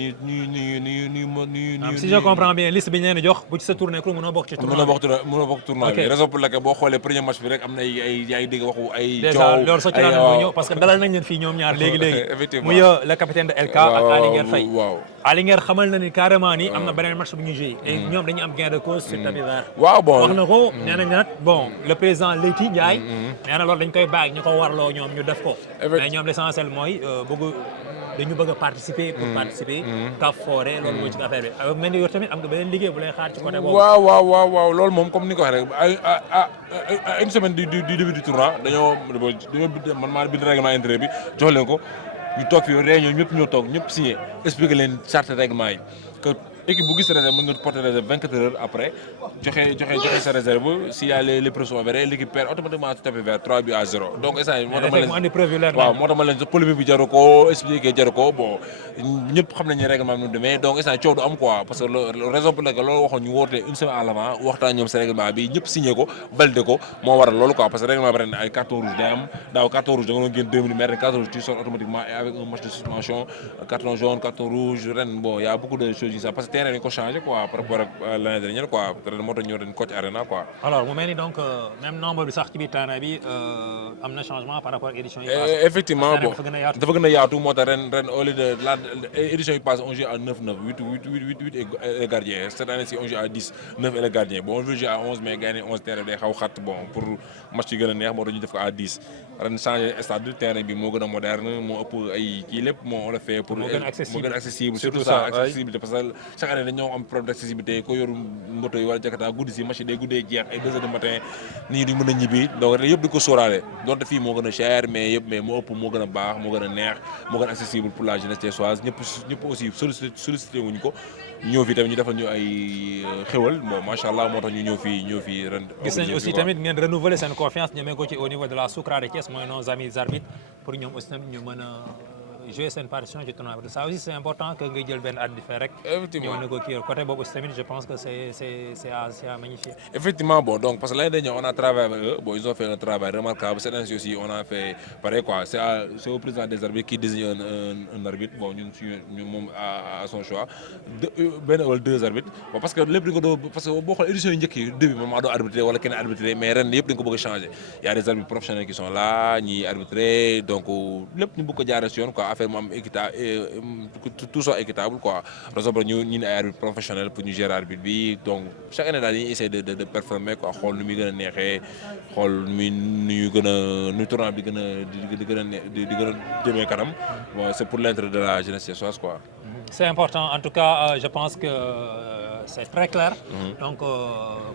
si je comprends bien liste bi ñu leen jox bu ci sa tournée ku mënoo bokk ci tournoi mënoo bokk tournoi bi raison pour laquelle boo xoolee premier match bi rek am na ay dégg waxu ay déjà loolu soo ci daan ñëw parce que dalal nañ leen fii ñoom ñaar léegi muy le capitaine de LK ak Ali Nguer Faye Ali Nguer xamal na ni carrément ni am na beneen match bu ñu joué et ñoom dañuy am gain de cause sur tapis vert waaw bon wax na ko nee nañ nag bon le président Leyti Ndiaye nee na loolu dañ koy bàyyi ñu ko warloo ñoom ñu def ko mais ñoom l'essentiel mooy dañu bëgg a participer pour participer Cap Forêt loolu mooy ci affaire bi ak mel ni yow tamit am nga beneen liggéey bu lay xaar ci côté boobu waaw loolu moom comme ni ko waxee rek à une semaine du début du tournoi dañoo man maa bind règlement intérieur bi jox leen ko ñu toog fi réunion ñëpp ñoo toog ñëpp signé expliquer leen charte règlement yi que équipe bu gis réserve mën nga porter réserve 24 heures après joxe sa réserve s'il y a les preuves sont avérées l'équipe perd automatiquement tu tapes vers 3 buts à 0 donc instant moo tax ma leen polémique bi jaru ko expliquer jaru ko bon ñëpp xam nañu règlement bi nu demee donc instant coow du am quoi parce que raison pour laquelle loolu waxoon ñu woote une semaine à l'avant waxtaan ñoom sa règlement bi ñëpp signé ko validé ko moo waral loolu quoi parce que règlement bi ren ay carton rouge day am daaw carton rouge da nga doon génn 2 minutes mais ren carton rouge tu sors automatiquement et avec un match de suspension carton jaune carton rouge ren bon y a beaucoup de choses yi sax parce que terrain dañu ko changé quoi par rapport ak l'année dernière quoi ren moo tax ñëw ren coach arena quoi. alors mu mel ni donc même nombre bi sax ci biir terrain bi am na changement par rapport ak édition yi. effectivement bon dafa gën a yaatu moo tax ren au lieu de la édition yi passe on joue à 9-9 8 et le gardien cette année ci on joue à 10 9 et le gardien bon on veut jouer à 11 mais gagner 11 terrain day xaw xat bon pour match yi gën a neex moo tax ñu def ko à 10 ren changé stade terrain bi moo gën a moderne moo ëpp ay kii lépp moo on le fait pour moo gën accessible surtout ça accessibilité parce que chaque année dañoo am problème d'accessibilité ko yoru moto yi wala jakata guddi si match yi day guddee jeex ay 2 heures du matin nit ñi duñ mën a ñibbi donc yëpp di ko sóoraale donte fii moo gën a cher mais moo ëpp moo gën a baax moo gën a neex moo gën a accessible pour la jeunesse thiessoise ñëpp aussi sollicité wuñu ko ñëw fii tamit ñu defal ñu ay xéwal bon macha allah moo tax ñu ñëw fii ren. gis nañ aussi tamit ngeen renouveler seen confiance ñemee ko ci au niveau de la Soukra de Thiès mooy nos amis arbitres pour ñoom aussi tamit ñu mën a jouer seen partition ci tournoi bi ça aussi c'est important que ngay jël benn arbitre rek. effectivement ñëw na ko kii côté boobu aussi tamit je pense que c'est à magnifier. effectivement bon donc parce que l'année dernière on a travaillé avec eux bon ils ont fait un travail remarquable cette année aussi on a fait pareil quoi c'est au président des arbitres qui désigne un arbitre bon ñun moom à son choix benn wala 2 arbitres bon parce que lépp dañ ko doon parce que boo xoolee édition yi njëkk yi début moom maa doon arbitrer wala kenn arbitrer mais ren yëpp dañ ko bëgg a changer y a des arbitres professionnels qui sont là ñi arbitrer donc lépp ñu bëgg ko jaaree si yoon quoi affaire mu am équitable tout soit équitable quoi raison pour ñu ay arbitres professionnels pour ñu gérer arbitre bi donc chaque année daal dañuy essayer de performer quoi xool nu muy gën a neexee xool nu tournoi bi gën a demee kanam bon c'est pour l'intérêt de la jeunesse thiessoise quoi. C'est important en tout cas je pense que c'est très clair. Donc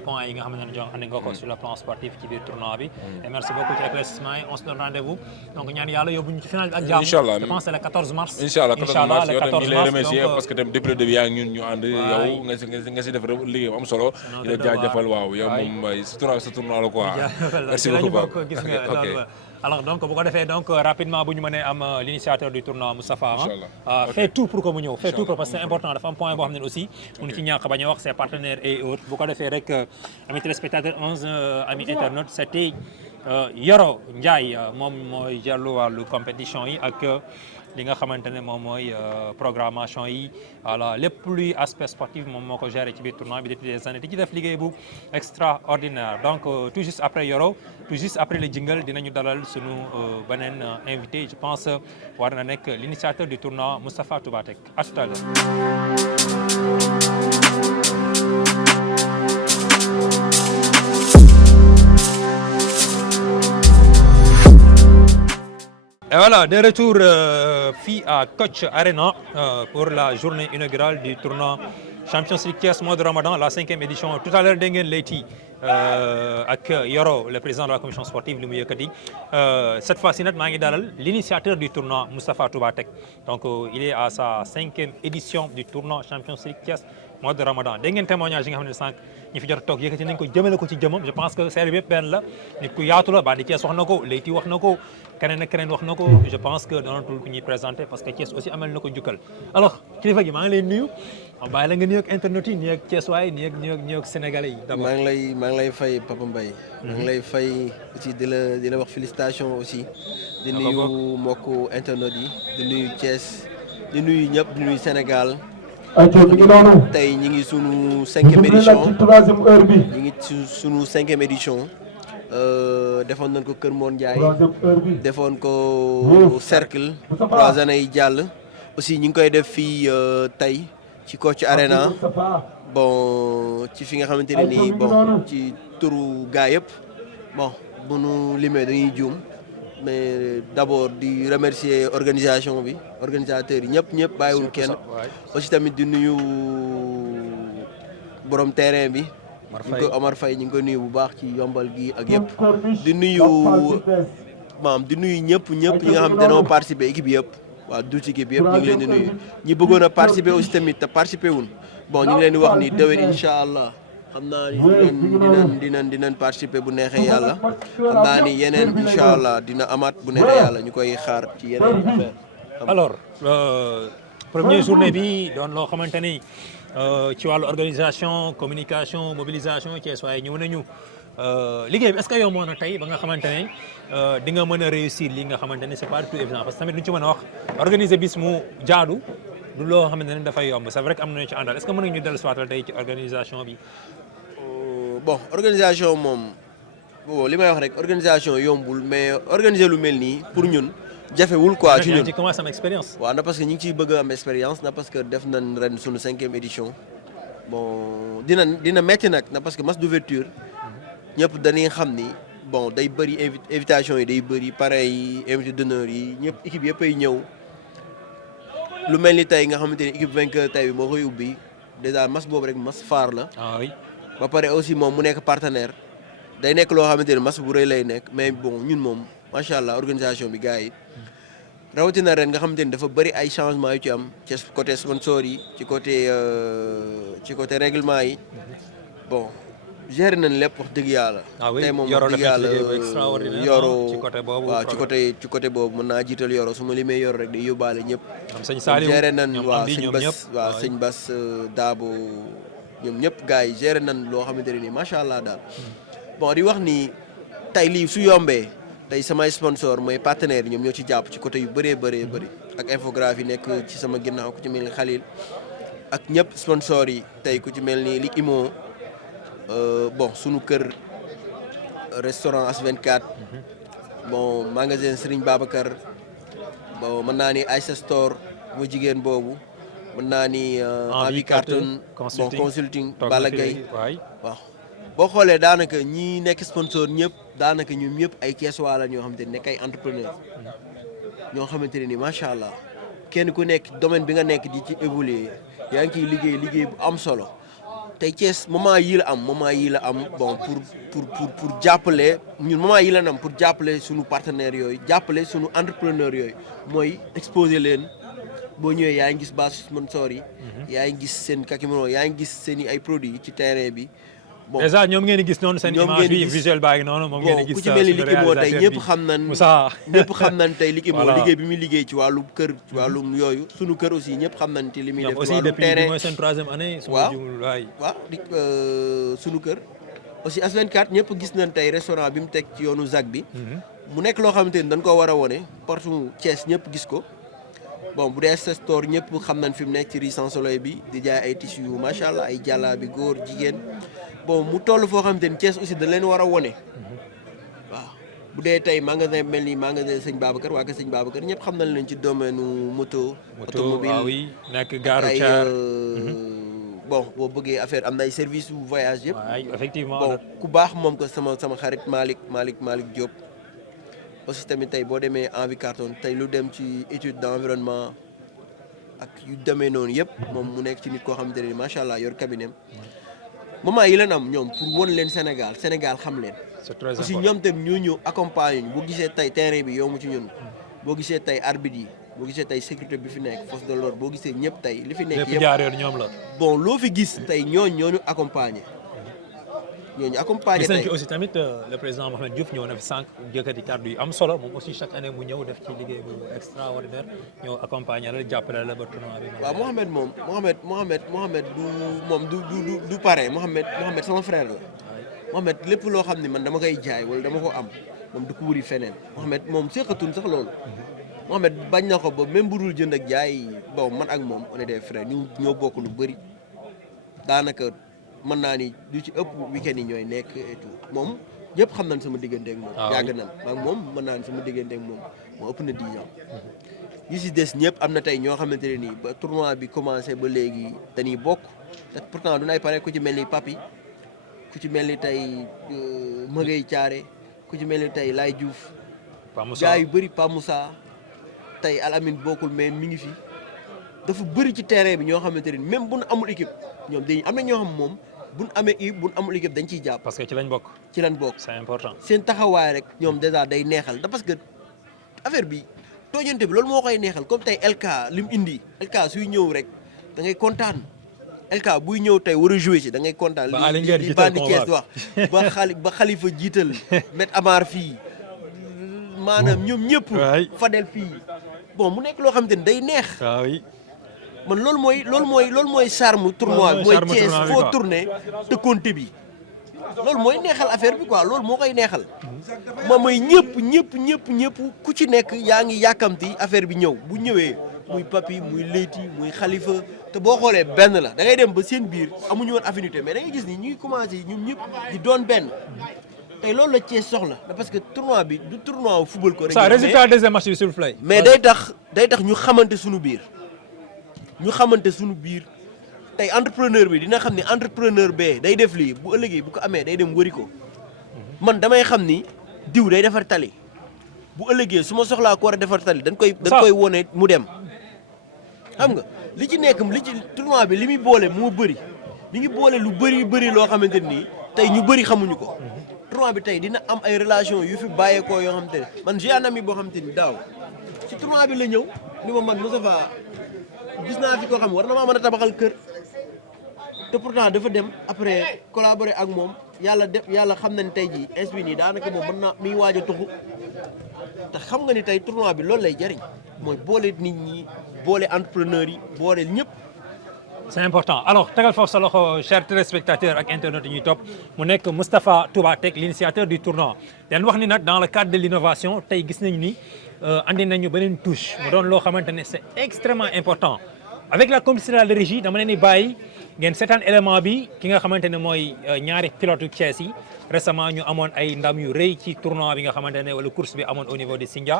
point yi nga xam ne andi nga ko sur le plan sportif ci biir tournoi bi. Et merci beaucoup ci éclaircissement yi on se donne rendez-vous donc ñaan yàlla yóbbu ñu ci final bi ak jàmm. Inch'Allah je pense c'est le 14 mars. Inch'Allah 14 mars le yow 14 tamit ñu lay mars remercier donc parce que tamit depuis le début yaa ngi ñun ñu ànd yow nga si def liggéey bu am solo. ñu la jaajëfal waaw yow moom sa tournoi la quoi. merci beaucoup gis nga loolu alors donc bu ko defee donc rapidement bu ñu mënee am l'initiateur du tournoi Moustapha fait tout pour que mu ñëw fait tout parce que c'est important dafa am point boo xam ne aussi mënu ci ñàkk bañ a wax ses partenaires et autres bu ko defee rek amis téléspectateurs 11 amis internautes c'était Yoro Ndiaye moom mooy jàllu wàllu compétition yi ak li nga xamante ne moom mooy programmation yi voilà lépp luy aspect sportif moom moo ko géré ci biir tournoi bi depuis des années di ci def liggéey bu extraordinaire donc tout juste après Yoro tout juste après le jingle dinañu dalal sunu beneen invité je pense war na nekk l'initiateur du tournoi Moustapha Toubatek à tout à l'heure. Et voilà, de retour fii à Coach Arena pour la journée inaugurale du tournoi Champions League Thiès mois de Ramadan, la 5e édition. Tout à l'heure, dégg ngeen Leyti ak Yoro, le président de la commission sportive li mu yëkkati cette fois-ci nag maa ngi dalal l'initiateur du tournoi Moustapha Toubatek. Donc il est à sa 5e édition du tournoi Champions League Thiès mois de Ramadan. Dégg ngeen témoignage yi nga xam ne sànq ñi fi jot a toog yëkkati nañ ko jëmale ko ci jëmam je pense que série bi yëpp benn la nit ku yaatu la Bandi Thiès wax na ko Leyti wax na ko keneen ak keneen wax na ko je pense que doonatul ku ñuy présenté parce que Thiès aussi amal na ko jukkal alors kilifa gi maa ngi lay nuyu ma bàyyi la nga nuyoog internet yi nuyoog Thiès waay nuyoog sénégalais yi d'abord. maa ngi lay fay Papa Mbaye. maa ngi lay fay aussi di la wax félicitations aussi. di nuyu mbokku internet yi di nuyu Thiès di nuyu ñëpp di nuyu Sénégal. tey ñi ngi sunu 5e édition ñi ngi sunu 5e édition defoon nañ ko Kër Mor Ndiaye defoon ko Cercle 3 années yi jàll aussi ñi ngi koy def fii tey ci Coach Arena bon ci fi nga xamante ne nii bon ci turu gaa yëpp bon bu nu limee dañuy juum mais d'abord di remercier organisation bi organisateurs yi ñëpp bàyyiwul kenn aussi tamit di nuyu borom terrain bi ñu ko Omar Faye ñu ngi koy nuyu bu baax ci yombal gi ak yëpp di nuyu ñëpp ñi nga xam ne dañoo participer équipe yëpp waa douze équipe yëpp ñu ngi leen di nuyu ñi bëggoon a participer aussi tamit te participer wuñ bon ñu ngi leen di wax ni déwén incha allah xam naa ni dinañ participer bu neexee yàlla xam naa ni yeneen incha allah dina amaat bu neexee yàlla ñu koy xaar ci yeneen affaire alors première journée bi doon loo xamante ni ci wàllu organisation communication mobilisation Thiès waaye ñëw nañu liggéey bi est-ce que yomboon na tey ba nga xamante ne di nga mën a réussir li nga xamante ne c'est pas du tout évident parce que tamit lu ñu ci mën a wax organiser bis mu jaadu du loo xamante ne dafay yomb c'est vrai que am nañu ci àndal est-ce que mën nañu dellu si waatal tey ci organisation bi. bon organisation moom bon li may wax rek organisation yombul mais organiser lu mel nii pour ñun jafewul quoi. ci ñun ci commencé am expérience. waaw na parce que ñu ngi ciy bëgg a am expérience na parce que def nañ ren sunu 5e édition bon dina metti nag na parce que match d'ouverture ñëpp dañuy xam ni bon day bëri invitation yi day bëri pareil invité d'honneur yi ñëpp équipe yëpp ay ñëw lu mel ni tey nga xamante ni équipe vainqueur tey bi moo koy ubbi déjà match boobu rek match phare la. ah oui. ba pare aussi moom mu nekk partenaire day nekk loo xamante ni match bu rëy lay nekk mais bon ñun moom macha allah organisation bi gars yi rawatina ren nga xamante ni dafa bëri ay changements yu ci am ci côté sponsor yi ci côté règlement yi bon. géré nañ lépp wax dëgg yàlla. tey moom wax dëgg yàlla Yoro ci côté boobu waaw ci côté boobu mën naa jiital Yoro su ma limee Yoro rek day yóbbaale ñëpp. sëñ Saliou géré nañ waaw sëñ Bass waaw sëñ Bass Daabo ñoom ñëpp gars yi géré nañ loo xamante ne nii macha allah daal. bon di wax ni tey lii su yombee tey samay sponsor mooy partenaires yi ñoom ñoo ci jàpp ci côté yu bëree bëri ak infographie nekk ci sama ginnaaw ku ci mel ni Khalil ak ñëpp sponsor yi tey ku ci mel ni Ligue Imo. bon sunu kër restaurant As24 bon magasin Serigne Babacar bon mën naa ni Aïssa Store mu jigéen boobu mën naa ni Envie Carton bon consulting Balla Gaye waaw boo xoolee daanaka ñi nekk sponsor ñëpp daanaka ñoom ñëpp ay kees waala ñoo xamante ni nekk ay entrepreneur ñoo xamante ne ni macha allah kenn ku nekk domaine bi nga nekk di ci évoluer yaa ngi ciy liggéey bu am solo tey Thiès moment yii la am bon pour jàppale ñun moment yii la am pour jàppale suñu partenaires yooyu jàppale suñu entrepreneurs yooyu mooy exposer leen boo ñëwee yaa ngi gis base sponsor yi. yaa ngi gis seen kakimono yaa ngi gis seen ay produits ci terrain bi. bon déjà ñoom ngeen di gis noonu seen image bi visuel baa ngi noonu moom ngeen di gis. ku ci mel ni Ligue Imo tey ñëpp xam nañ tey Ligue Imo liggéey bi muy liggéey ci wàllum kër ci wàllum yooyu sunu kër aussi ñëpp xam nañ ci li muy def ci wàllum terrain mooy seen 3e année. waaw di sunu kër aussi As24 ñëpp gis nañ tey restaurant bi mu teg ci yoonu ZAC bi. mu nekk loo xamante ni dañ ko war a wone partout Thiès ñëpp gis ko. bon bu dee store ñëpp xam nañ fi mu nekk ci rue Sans Soleil bi di jaay ay tissus yu macha allah ay jàllaabi góor jigéen bon mu toll foo xamante ni Thiès aussi da leen war a wone waaw bu dee tey magasin mel ni magasin sëñ Babacar waa kër sëñ Babacar ñëpp xam nañ leen ci domaine moto. automobile waaw oui nekk gare routière bon boo bëggee affaire am na ay service yu voyage yëpp. effectivement bon ku baax moom ko sama xarit Malick Diop. aussi tamit tey boo demee Envie Carton tey lu dem ci étude d'environnement ak yu demee noonu yëpp moom mu nekk ci nit koo xamante ne macha allah yor cabinet moment yi leen am ñoom pour won leen Sénégal xam leen. c'est très important aussi ñoom tamit ñoo ñëw accompagner ñu boo gisee tey terrain bi yomb ci ñun. boo gisee tey arbitre yi boo gisee tey sécurité bi fi nekk force de l'ordre boo gisee ñëpp tey li fi nekk yëpp jaar yoon ñoom la. bon loo fi gis tey ñoo ñu accompagner. ñooñu accompagné tey gis nañ ci aussi tamit le président Mohamed Diouf ñëw na fi sànq jëkkati kàddu yu am solo moom aussi chaque année mu ñëw def ci liggéey bu extraordinaire ñëw accompagner la jàppale la ba tournoi bi. waaw Mohamed du pare Mohamed sama frère la. Mohamed lépp loo xam ne man dama koy jaay wala dama ko am moom du ko wuri feneen. Mohamed moom seqatul sax loolu. Mohamed bañ na ko ba même bu dul jënd ak jaay bon man ak moom on est des frères ñu ñoo bokk lu bëri daanaka. mën naa ni du ci ëpp week-end yi ñooy nekk et tout moom ñëpp xam nañ sama diggante ak moom. yàgg nañ maag moom mën naa ni sama diggante ak moom moo ëpp na 10 ans. yi si des ñëpp am na tey ñoo xamante ne nii ba tournoi bi commencé ba léegi dañuy bokk te pourtant du nay pare ku ci mel ni Papi ku ci mel ni tey Mëgay Thiaré ku ci mel ni tey Laye Diouf. gaa yu bëri Pa Moussa tey Alamine bokkul mais mi ngi fi dafa bëri ci terrain bi ñoo xamante ne même bu nu amul équipe ñoom dañuy am na ñoo xam moom. bu ñu amee bu ñu amul équipe dañ ciy jàpp. parce que ci lañ bokk. ci lañ bokk c'est important. seen taxawaay rek ñoom déjà day neexal da parce que affaire bi tooñante bi loolu moo koy neexal comme tey LK lim indi LK suy ñëw rek da ngay kontaan LK buy ñëw tey war a jouer ci da ngay kontaan. li bandi Thiès wax ba Khalifa jiital met Amar fii maanaam ñoom ñëpp. Fadel fii bon mu nekk loo xamante ni day neex. man loolu mooy charme tournoi bi mooy Thiès foo tourné te compté bi loolu mooy neexal affaire bi quoi loolu moo koy neexal ma mooy ñëpp ku ci nekk yaa ngi yàkkamti affaire bi ñëw bu ñëwee muy Papi muy Leyti muy Khalifa te boo xoolee benn la da ngay dem ba seen biir amuñu woon affinité mais da ngay gis ni ñuy commencé ñoom ñëpp di doon benn tey loolu la Thiès soxla parce que tournoi bi du tournoi wu football ko rek. ça résultat deuxième match bi sur le fly. mais day tax ñu xamante suñu biir. tey entrepreneur bi dina xam ni entrepreneur bee day def lii bu ëllëgee bu ko amee day dem wëri ko man damay xam ni diw day defar tali bu ëllëgee su ma soxlaa ko war a defar tali dañ koy wone mu dem xam nga li ci tournoi bi li muy boole moo bëri li ngi boole lu bëri loo xamante ni tey ñu bëri xamuñu ko tournoi bi tey dina am ay relation yu fi bàyyeekoo yoo xamante ne man j'ai un ami boo xamante ni daaw ci tournoi bi la ñëw ni ma man Moustapha gis naa fi koo xam war na maa mën a tabaxal kër te pourtant dafa dem après collaborer ak moom yàlla xam na ni tey jii inspi nii daanaka moom mën naa miy waaj a tuxu te xam nga ni tey tournoi bi loolu lay jariñ mooy boole nit ñi boole entrepreneurs yi boole ñëpp. c'est important alors tegal foofu sa loxo chers téléspectateurs ak internautes yi ñuy topp mu nekk Moustapha Touba Tech l'initiateur du tournoi den wax ni nag dans le cadre de l'innovation tey gis nañu ni andi nañu beneen touche mu doon loo xamante ne c'est extrêmement important avec la complicité de la régie dama leen di bàyyi ngeen seetaan élément bi ki nga xamante ne mooy ñaari pilote Thiès yi récemment ñu amoon ay ndam yu rëy ci tournoi bi nga xamante ne wala course bi amoon au niveau de Sindia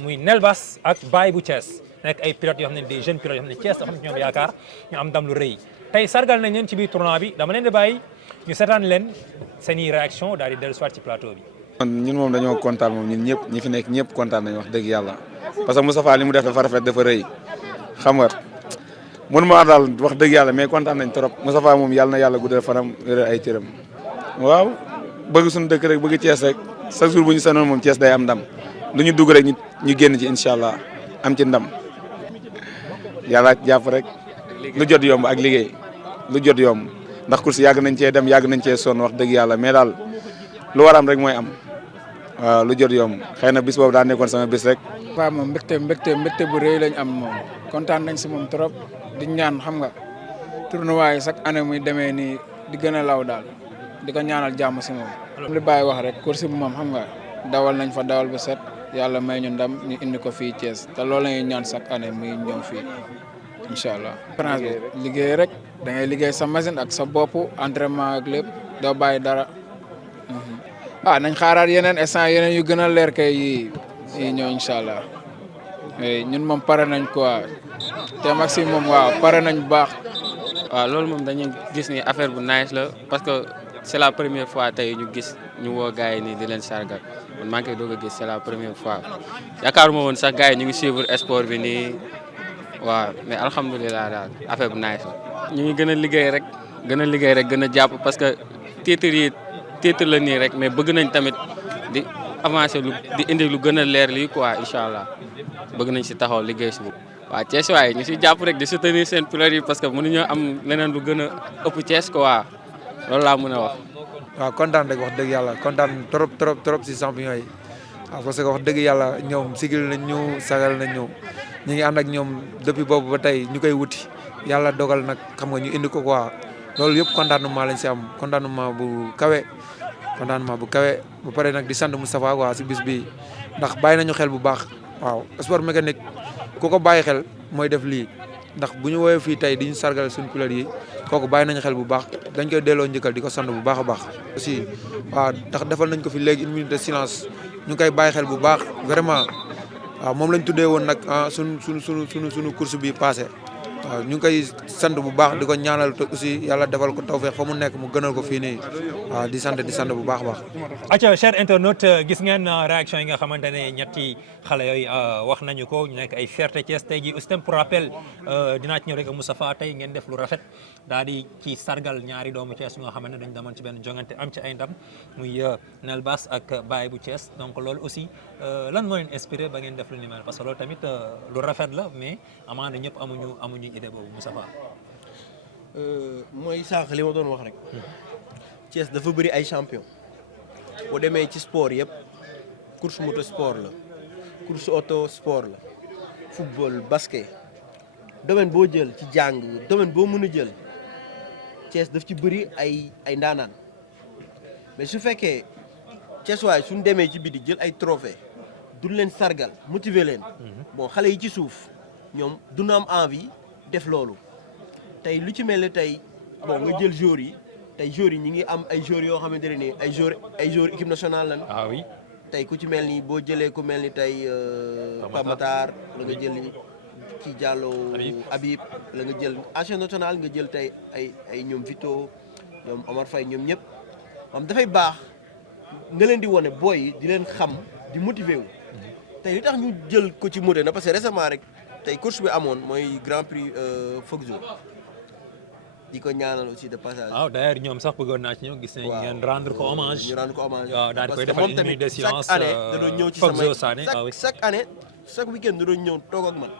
muy Nelbas ak Baye bu Thiès nekk ay pilotes yoo xam ne des jeunes pilotes yoo xam ne Thiès dafa am ci ñoom yaakaar ñu am ndam lu rëy tey sargal nañ leen ci biir tournoi bi dama leen di bàyyi ñu seetaan leen seen i réaction daal di dellu soit ci plateau bi. ñun moom dañoo kontaan moom ñun ñëpp ñi fi nekk ñëpp kontaan nañu wax dëgg yàlla parce que Moustapha li mu def dafa rafet dafa rëy xam nga mënuma daal wax dëgg yàlla mais kontaan nañ trop Moustapha moom yàlla na yàlla guddal fanam wéral ay cëram waaw bëgg suñu dëkk rek bëgg Thiès rek chaque jour bu ñu sanoon moom Thiès day am ndam lu ñu dugg rek ñu génn ci incha allah am ci ndam yàlla jàpp rek lu jot yomb ak liggéey lu jot yomb ndax course yàgg nañ cee dem yàgg nañ cee sonn wax dëgg yàlla mais daal lu war am rek mooy am waaw lu jot yomb xëy na bis boobu daa nekkoon sama bis rek. waaw moom mbégte bu rëy lañ am moom kontaan nañ si moom trop di ñaan xam nga tournoi yi chaque année muy demee nii di gën a law daal di ko ñaanal jàmm si moom. li Baye wax rek course bi moom xam nga dawal nañ fa dawal bu set yàlla may ñu ndam ñu indi ko fii Thiès te loolu la ñuy ñaan chaque année muy ñëw fii incha allah. France bi liggéey rek da ngay liggéey sa machine ak sa bopp entraînement ak lépp doo bàyyi dara. nañ xaaraat yeneen instant yeneen yu gën a leer kay yi ñëw incha allah ñun moom pare nañ quoi te maximum moom waaw pare nañ bu baax. waaw loolu moom dañuy gis ni affaire bu nice la parce que c'est la première fois tey ñu gis ñu woo gars yi nii di leen sargal man maa ngi koy doog a gis c'est la première fois yaakaaruma woon sax gars yi ñu ngi suivre sport bi nii waaw mais alhamdulilah daal affaire bu nice la. ñu ngi gën a liggéey rek gën a jàpp parce que titre la nii rek mais bëgg nañ tamit di avancer di indi lu gën a leer lii quoi incha allah bëgg nañ si taxaw liggéey si. waaw Thiès waaye ñu si jàpp rek di soutenir seen pilotes yi parce que mënuñoo am leneen lu gën a ëpp Thiès quoi loolu laa mën a wax. waaw kontaan rek wax dëgg yàlla kontaan trop si champion yi waaw parce que wax dëgg yàlla ñoom sigil nañ ñu sagal nañ ñu ngi ànd ak ñoom depuis boobu ba tey ñu koy wuti yàlla dogal nag xam nga ñu indi ko quoi loolu yëpp contentement lañ si am contentement bu kawe ba pare nag di sant Moustapha quoi si bis bi ndax bàyyi nañu xel bu baax waaw sport mécanique ku ko bàyyi xel mooy def lii ndax bu ñu woowee fii tey di ñu sargal suñu pilote yi kooku bàyyi nañu xel bu baax dañ koy delloo njëkkal di ko sant bu baax a baax. aussi waaw ndax defal nañ ko fi léegi une minute de silence ñu ngi koy bàyyi xel bu baax vraiment waaw moom lañ tuddee woon nag suñu course bi passé waaw ñu ngi koy sant bu baax di ko ñaanal aussi yàlla defal ko tawfeex fa mu nekk mu gënal ko fii nii waaw di sant bu baax a baax. acca cher internaute gis ngeen réaction yi nga xamante ne ñetti xale yooyu wax nañu ko ñu nekk ay fierté Thiès tey jii aussi tam pour rappel dinaa ci ñëw rek Moustapha tey ngeen def lu rafet daal di ci sargal ñaari doomu Thiès nga xamante ne dañ demoon ci benn jongante am ci ay ndam muy Nel Bass ak Baye bu Thiès donc loolu aussi lan moo leen inspiré ba ngeen def lu ni mel parce que loolu tamit lu rafet la mais amaana ñëpp amuñu idée boobu Moustapha. mooy sànq li ma doon wax rek. Thiès dafa bëri ay champion boo demee ci sport yëpp course moto sport la course auto sport la football basket domaine boo jël ci jàng domaine boo mën a jël Thiès daf ci bëri ay ndaanaan mais su fekkee Thiès waay suñu demee ci biti jël ay trophée duñ leen sargal motiver leen bon xale yi ci suuf ñoom duñu am envie def loolu tey lu ci mel ni tey bon nga jël joueurs yi tey joueurs yi ñi ngi am ay joueurs yoo xamante ne nii ay joueurs équipe nationale lan. ah oui tey ku ci mel ni boo jëlee ku mel ni tey Pape Matar la nga jël kii Diallo Habib la nga jël ancien national nga jël tey ay ñoom Vito ñoom Omar Faye ñoom ñëpp xam dafay baax nga leen di wone booy yi di leen xam di motiver wu tey li tax ñu jël ko ci moté na parce que récemment rek tey course bi amoon mooy Grand Prix Fogzo di ko ñaanal aussi de passage. waaw d'ailleurs ñoom sax bëggoon naa ci ñëw gis nañ ngeen rendre ko hommage. ñu rendre ko hommage waaw daal di koy defal une minute de silence. chaque année da doon ñëw ci Fogzo Sané chaque année chaque week-end da doon ñëw toog ak man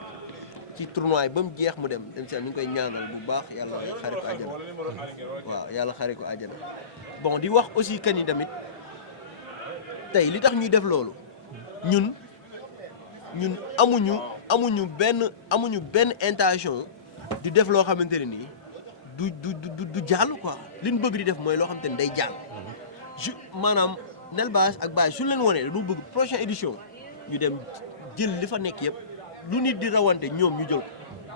ci tournoi yi ba mu jeex mu dem si ñu ngi koy ñaanal bu baax yàlla xare ko àjjana. waaw yàlla xare ko àjjana. bon di wax aussi que ni tamit tey li tax ñuy def loolu ñun amuñu benn intention di def loo xamante ne nii. du jàll quoi li ñu bëgg di def mooy loo xam te ne day jàll. maanaam Nel Bass ak Baye suñu leen wonee dañu bëgg prochaine édition ñu dem jël li fa nekk yëpp lu nit di rawante ñoom ñu jël ko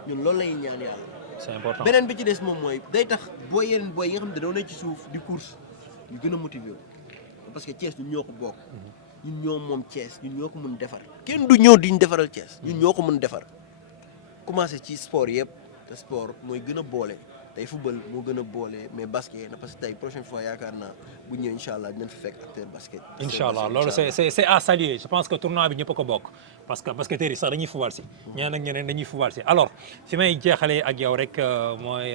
ñun loolu lay ñaan yàlla. c'est important beneen bi ci des moom mooy day tax booy yeneen booy yi nga xam ne dañoo nekk ci suuf di course ñu gën a motiver parce que Thiès ñun ñoo ko bokk. ñun ñoo moom Thiès ñun ñoo ko mën defar. kenn du ñëw di ñu defaral Thiès ñun ñoo ko mën defar commencé ci sport yëpp te sport mooy gën a boole. tey football moo gën a boole mais basket na parce que tey prochaine fois yaakaar naa bu ñëwee incha allah dinañ fi fekk acteur basket. incha allah loolu c'est à saluer je pense que tournoi bi ñëpp a ko bokk parce que basketteurs yi sax dañuy fubal si. ñeneen ak ñeneen dañuy fubal si alors fi may jeexalee ak yow rek mooy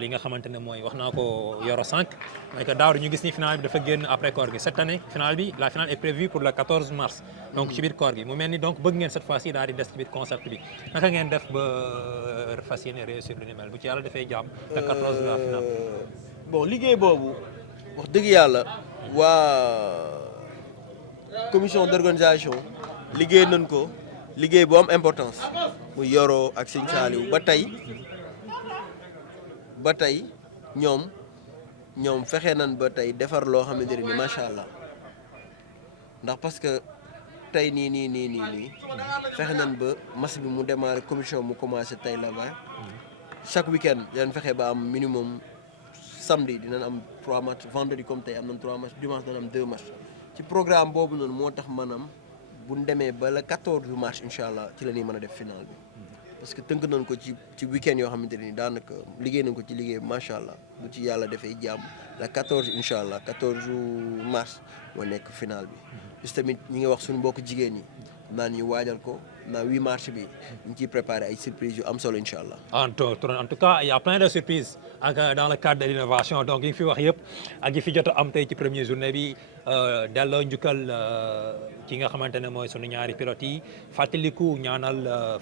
li nga xamante ne mooy wax naa ko Yoro sànq mooy que daaw ñu gis ni final bi dafa génn après koor gi cette année la finale est prévue pour le 14 mars. donc ci biir koor gi mu mel ni donc bëgg ngeen cette fois-ci daal di des ci biir concept bi naka ngeen def ba fas yéene réussir lu ni mel bu ci yàlla defee jàmm. le 14 la finale. bon liggéey boobu wax dëgg yàlla waa commission d'organisation liggéey nañ ko liggéey bu am importance muy Yoro ak Sëñ Saliou ba tey ñoom fexe nañ ba tey defar loo xamante ne ni macha allah ndax parce que tey nii fexe nañ ba match bi mu démarré commission mu commencé tey la ba chaque week-end dinañ fexe ba am minimum samedi dinañ am 3 matchs vendredi comme tey am nañ 3 matchs dimanche dinañ am 2 matchs ci programme boobu noonu moo tax maanaam bu ñu demee ba le 14 mars incha allah ci la ñuy mën a def final bi parce que tënk nañ ko ci week-end yoo xamante ne ni daanaka liggéey nañ ko ci liggéey macha allah bu ci yàlla defee jàmm le 14 incha allah 14 mars moo nekk final bi. juste tamit ñi ngi wax suñu mbokk jigéen ñi naan ñu waajal ko na 8 mars bi ñu ciy préparé ay surprises yu am solo incha allah. en tout cas il y a plein de surprises dans le cadre de l'innovation donc yi fi wax yëpp ak yi fi jot a am tey ci première journée bi delloo njukkal ki nga xamante ne mooy sunu ñaari pilotes yi fàttaliku ñaanal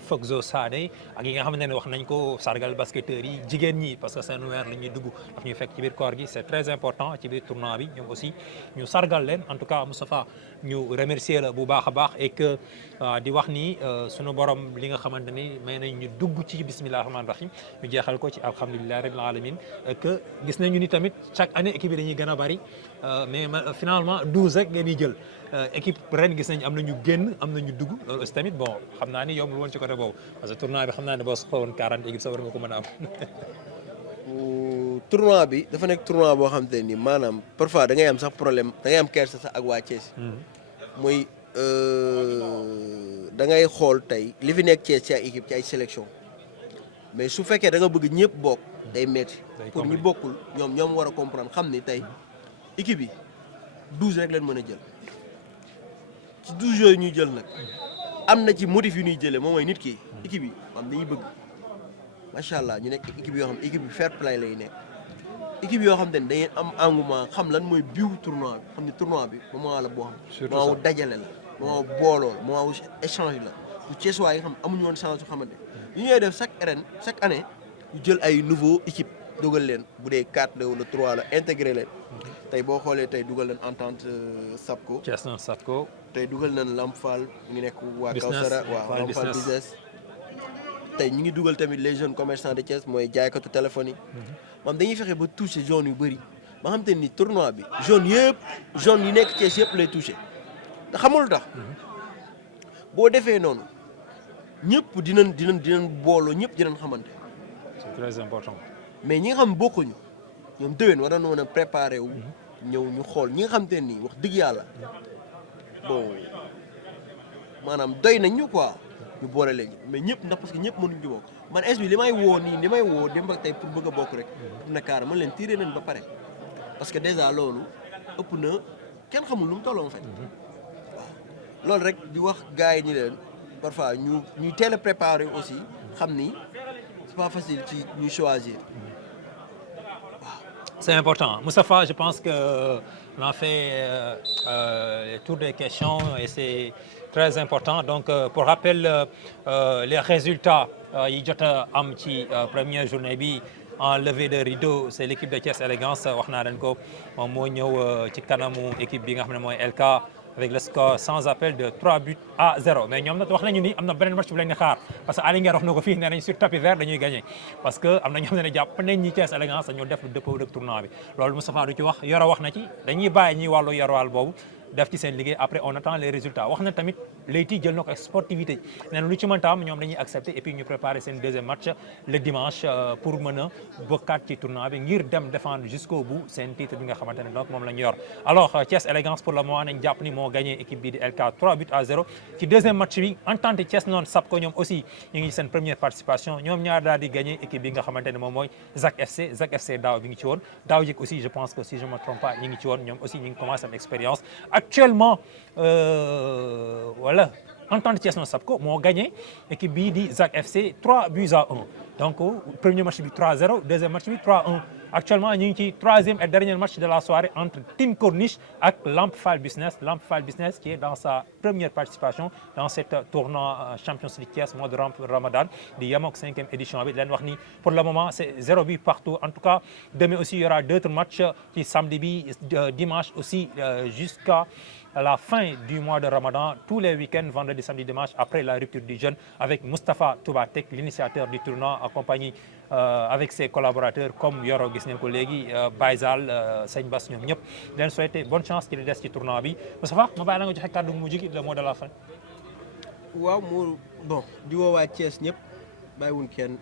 Fogzo Sané ak yi nga xamante ne wax nañ ko sargal basketteurs yi jigéen ñi parce que seen weer la ñuy dugg daf ñuy fekk ci biir koor gi c'est très important ci biir tournoi bi ñoom aussi ñu sargal leen en tout cas Moustapha ñu remercier la bu baax a baax et que di wax ni sunu borom li nga xamante ni may nañ ñu dugg ci bismillah rahmaani rahim ñu jeexal ko ci alhamdulilah rabbil alamin que gis nañu ni tamit chaque année équipe yi dañuy gën a bari mais finalement 12 rek ngeen di jël équipe ren gis nañ am na ñu génn am na ñu dugg loolu aussi tamit bon xam naa ni yombul woon ci côté boobu parce que tournoi bi xam naa ne boo soxla woon 40 équipes sa war nga ko mën a am. tournoi bi dafa nekk tournoi boo xam te ni maanaam parfois da ngay am sax problème da ngay am kersa sax ak waa Thiès. muy da ngay xool tey li fi nekk Thiès ci ay équipe ci ay sélection mais su fekkee da nga bëgg ñëpp bokk day metti pour ñi bokkul ñoom war a comprendre xam ni tey équipe yi 12 rek leen mën a jël ci 12 yooyu ñuy jël nag am na ci motif yu ñuy jëlee moom mooy nit ki équipe yi am dañuy bëgg macha allah ñu nekk équipe yoo xam équipe bi fair play lay nekk équipe yoo xam te ne dañuy am engouement xam lan mooy biu tournoi bi xam ne tournoi bi moment la boo xam moment wu dajale la moment wu booloo la moment wu échange la bu Thiès waa yi nga xam amuñu woon chance su xamante yu ñooy def chaque année ñu jël ay nouveau équipe dugal leen bu dee 4 la wala 3 la intégré leen tey boo xoolee tey dugal nañ entente Sapco Thiès na Sapco tey dugal nañ Lamp Fall mu ngi nekk waa Kawsara waa Lamp Fall business tey ñu ngi dugal tamit les jeunes commerçants de Thiès mooy jaaykatu téléphone yi maanaam dañuy fexe ba toucher zone yu bëri ba xam te ni tournoi bi zone yi nekk Thiès yëpp lay toucher te xamul tax boo defee noonu ñëpp dinañ booloo ñëpp dinañ xamante. c'est très important. mais ñi nga xam bokkuñu ñoom déwén war nañoo mën a préparer wu. ñëw ñu xool ñi nga xam te ni wax dëgg yàlla bon maanaam doy nañ ñu quoi ñu boole léegi mais ñëpp ndax parce que ñëpp mënuñ ci bokk man es bi li may woo démb ak tey pour bëgg a bokk rek. pour ne carrément man leen tiré nañ ba pare parce que déjà loolu ëpp na kenn xamul lu mu tolloo en fait. waaw loolu rek di wax gars yi ñu leen parfois ñuy teel a préparer aussi xam ni c'est pas facile ci ñuy choisir. C'est important. Moustapha, je pense qu'on a fait le tour des questions et c'est très important. Donc, pour rappel, les résultats, il y a une première journée en levée de rideau, c'est l'équipe de Thiès Élégance. On a équipe LK avec le score sans appel de 3-0. Mais nous avons dit qu'il y a un match qui est parce que Alinger wax nako fi nenañ sur tapis vert dañuy gagner parce que amna ñoo xamné japp nañ ñi Thiès Élégance dañu def dépôt de tournoi bi lolu Moustapha du ci wax Yoro wax na ci dañuy bayyi ñi walu yorwal bobu def ci seen liggéey après on attend les résultats wax na tamit Leyti jël nako sportivité néna lu ci mënta am ñom dañuy accepter et puis ñu préparer seen deuxième match le dimanche pour mëna bokkat ci tournoi bi ngir dem défendre jusqu'au bout seen titre bi nga xamantene donc mom lañ yor alors Thiès Élégance pour le moment nañ japp ni mo gagné équipe bi di LK 3-0 ci deuxième match bi entente Thiès non Sapco ñom aussi ñi ngi seen première participation ñom ñaar daal di gagné équipe bi nga xamantene mom moy Zac FC daaw bi ngi ci won daaw jik aussi je pense que si je me trompe pas ñi ngi ci won ñom aussi ñi ngi commencé am expérience actuellement voilà entente Thiès non Sapco moo gagné équipe bi di Zac FC 3-1 donc premier match bi 3-0 deuxième match bi 3-1 actuellement ñu ngi ci troisième et dernier match de la soirée entre Team Corniche ak Lamp Fall Business qui est dans sa première participation dans cette tournoi Champions League Thiès mois de Ramadan di yamok 5e édition bi leen wax ni pour le moment c'est 0 but partout en tout cas demain aussi il y aura d'autres matchs ci samedi bi dimanche aussi jusqu'à la fin du mois de Ramadan, tous les week-ends, vendredi, samedi, dimanche, après la rupture du jeûne, avec Moustapha Toubatek, l'initiateur du tournoi, accompagné avec ses collaborateurs comme Yoro Gisnel Kolegi, Baïzal, Seigne Bass, ñom ñep. Len souhaiter bonne chance ci des ci tournoi bi. Moustapha, ma bay la nga joxe cadeau mujj le mot de la fin. Waaw mo bon, di wo wa Thiès ñep bayiwun kenn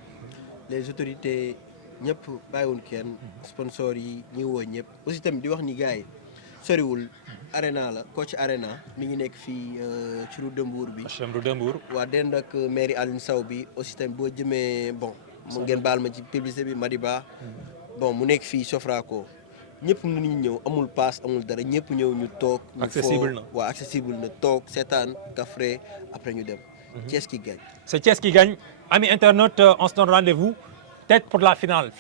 les autorités ñep bayiwun kenn sponsors yi ñi wo ñep. Aussi tam di wax ni gaay soriwul arena la coach arena mi ngi nekk fii ci route de Mbour bi route de Mbour waa dend ak mairie Aline Sow bi aussi tamit boo jëmee bon mu ngeen baal ma ci publicité bi Madiba bon mu nekk fii Sofraco ñëpp mën nañu ñëw amul pass amul dara ñëpp ñëw ñu toog accessible na waa accessible na toog seetaan kafre après ñu dem Thiès qui gagne c'est Thiès qui gagne amis internautes on se donne rendez-vous peut-être pour la finale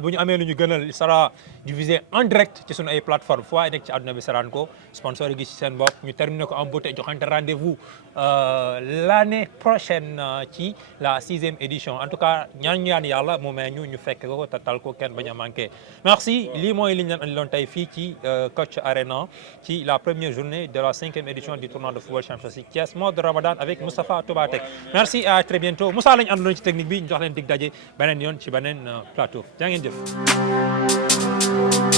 bu ñu amee lu ñu gënal il sera diffusé en direct ci sunu ay plateforme fois nekk ci àdduna bi saraan ko sponsor yi gis ci seen bopp ñu terminé ko en beauté joxante rendez-vous l'année prochaine ci la 6e édition en tout cas ñaan yàlla mu may ñu fekk ko tatal ko kenn bañ a manqué merci lii mooy li ñu leen andiloon tey fii ci Coach Arena ci la première journée de la 5e édition du tournoi de football Champions League Thiès mois de Ramadan avec Moustapha Toubatek merci et à très bientôt Moussa lañu àndoon ci technique bi ñu jox leen dig daje beneen yoon ci beneen plateau jaa ngeen jëf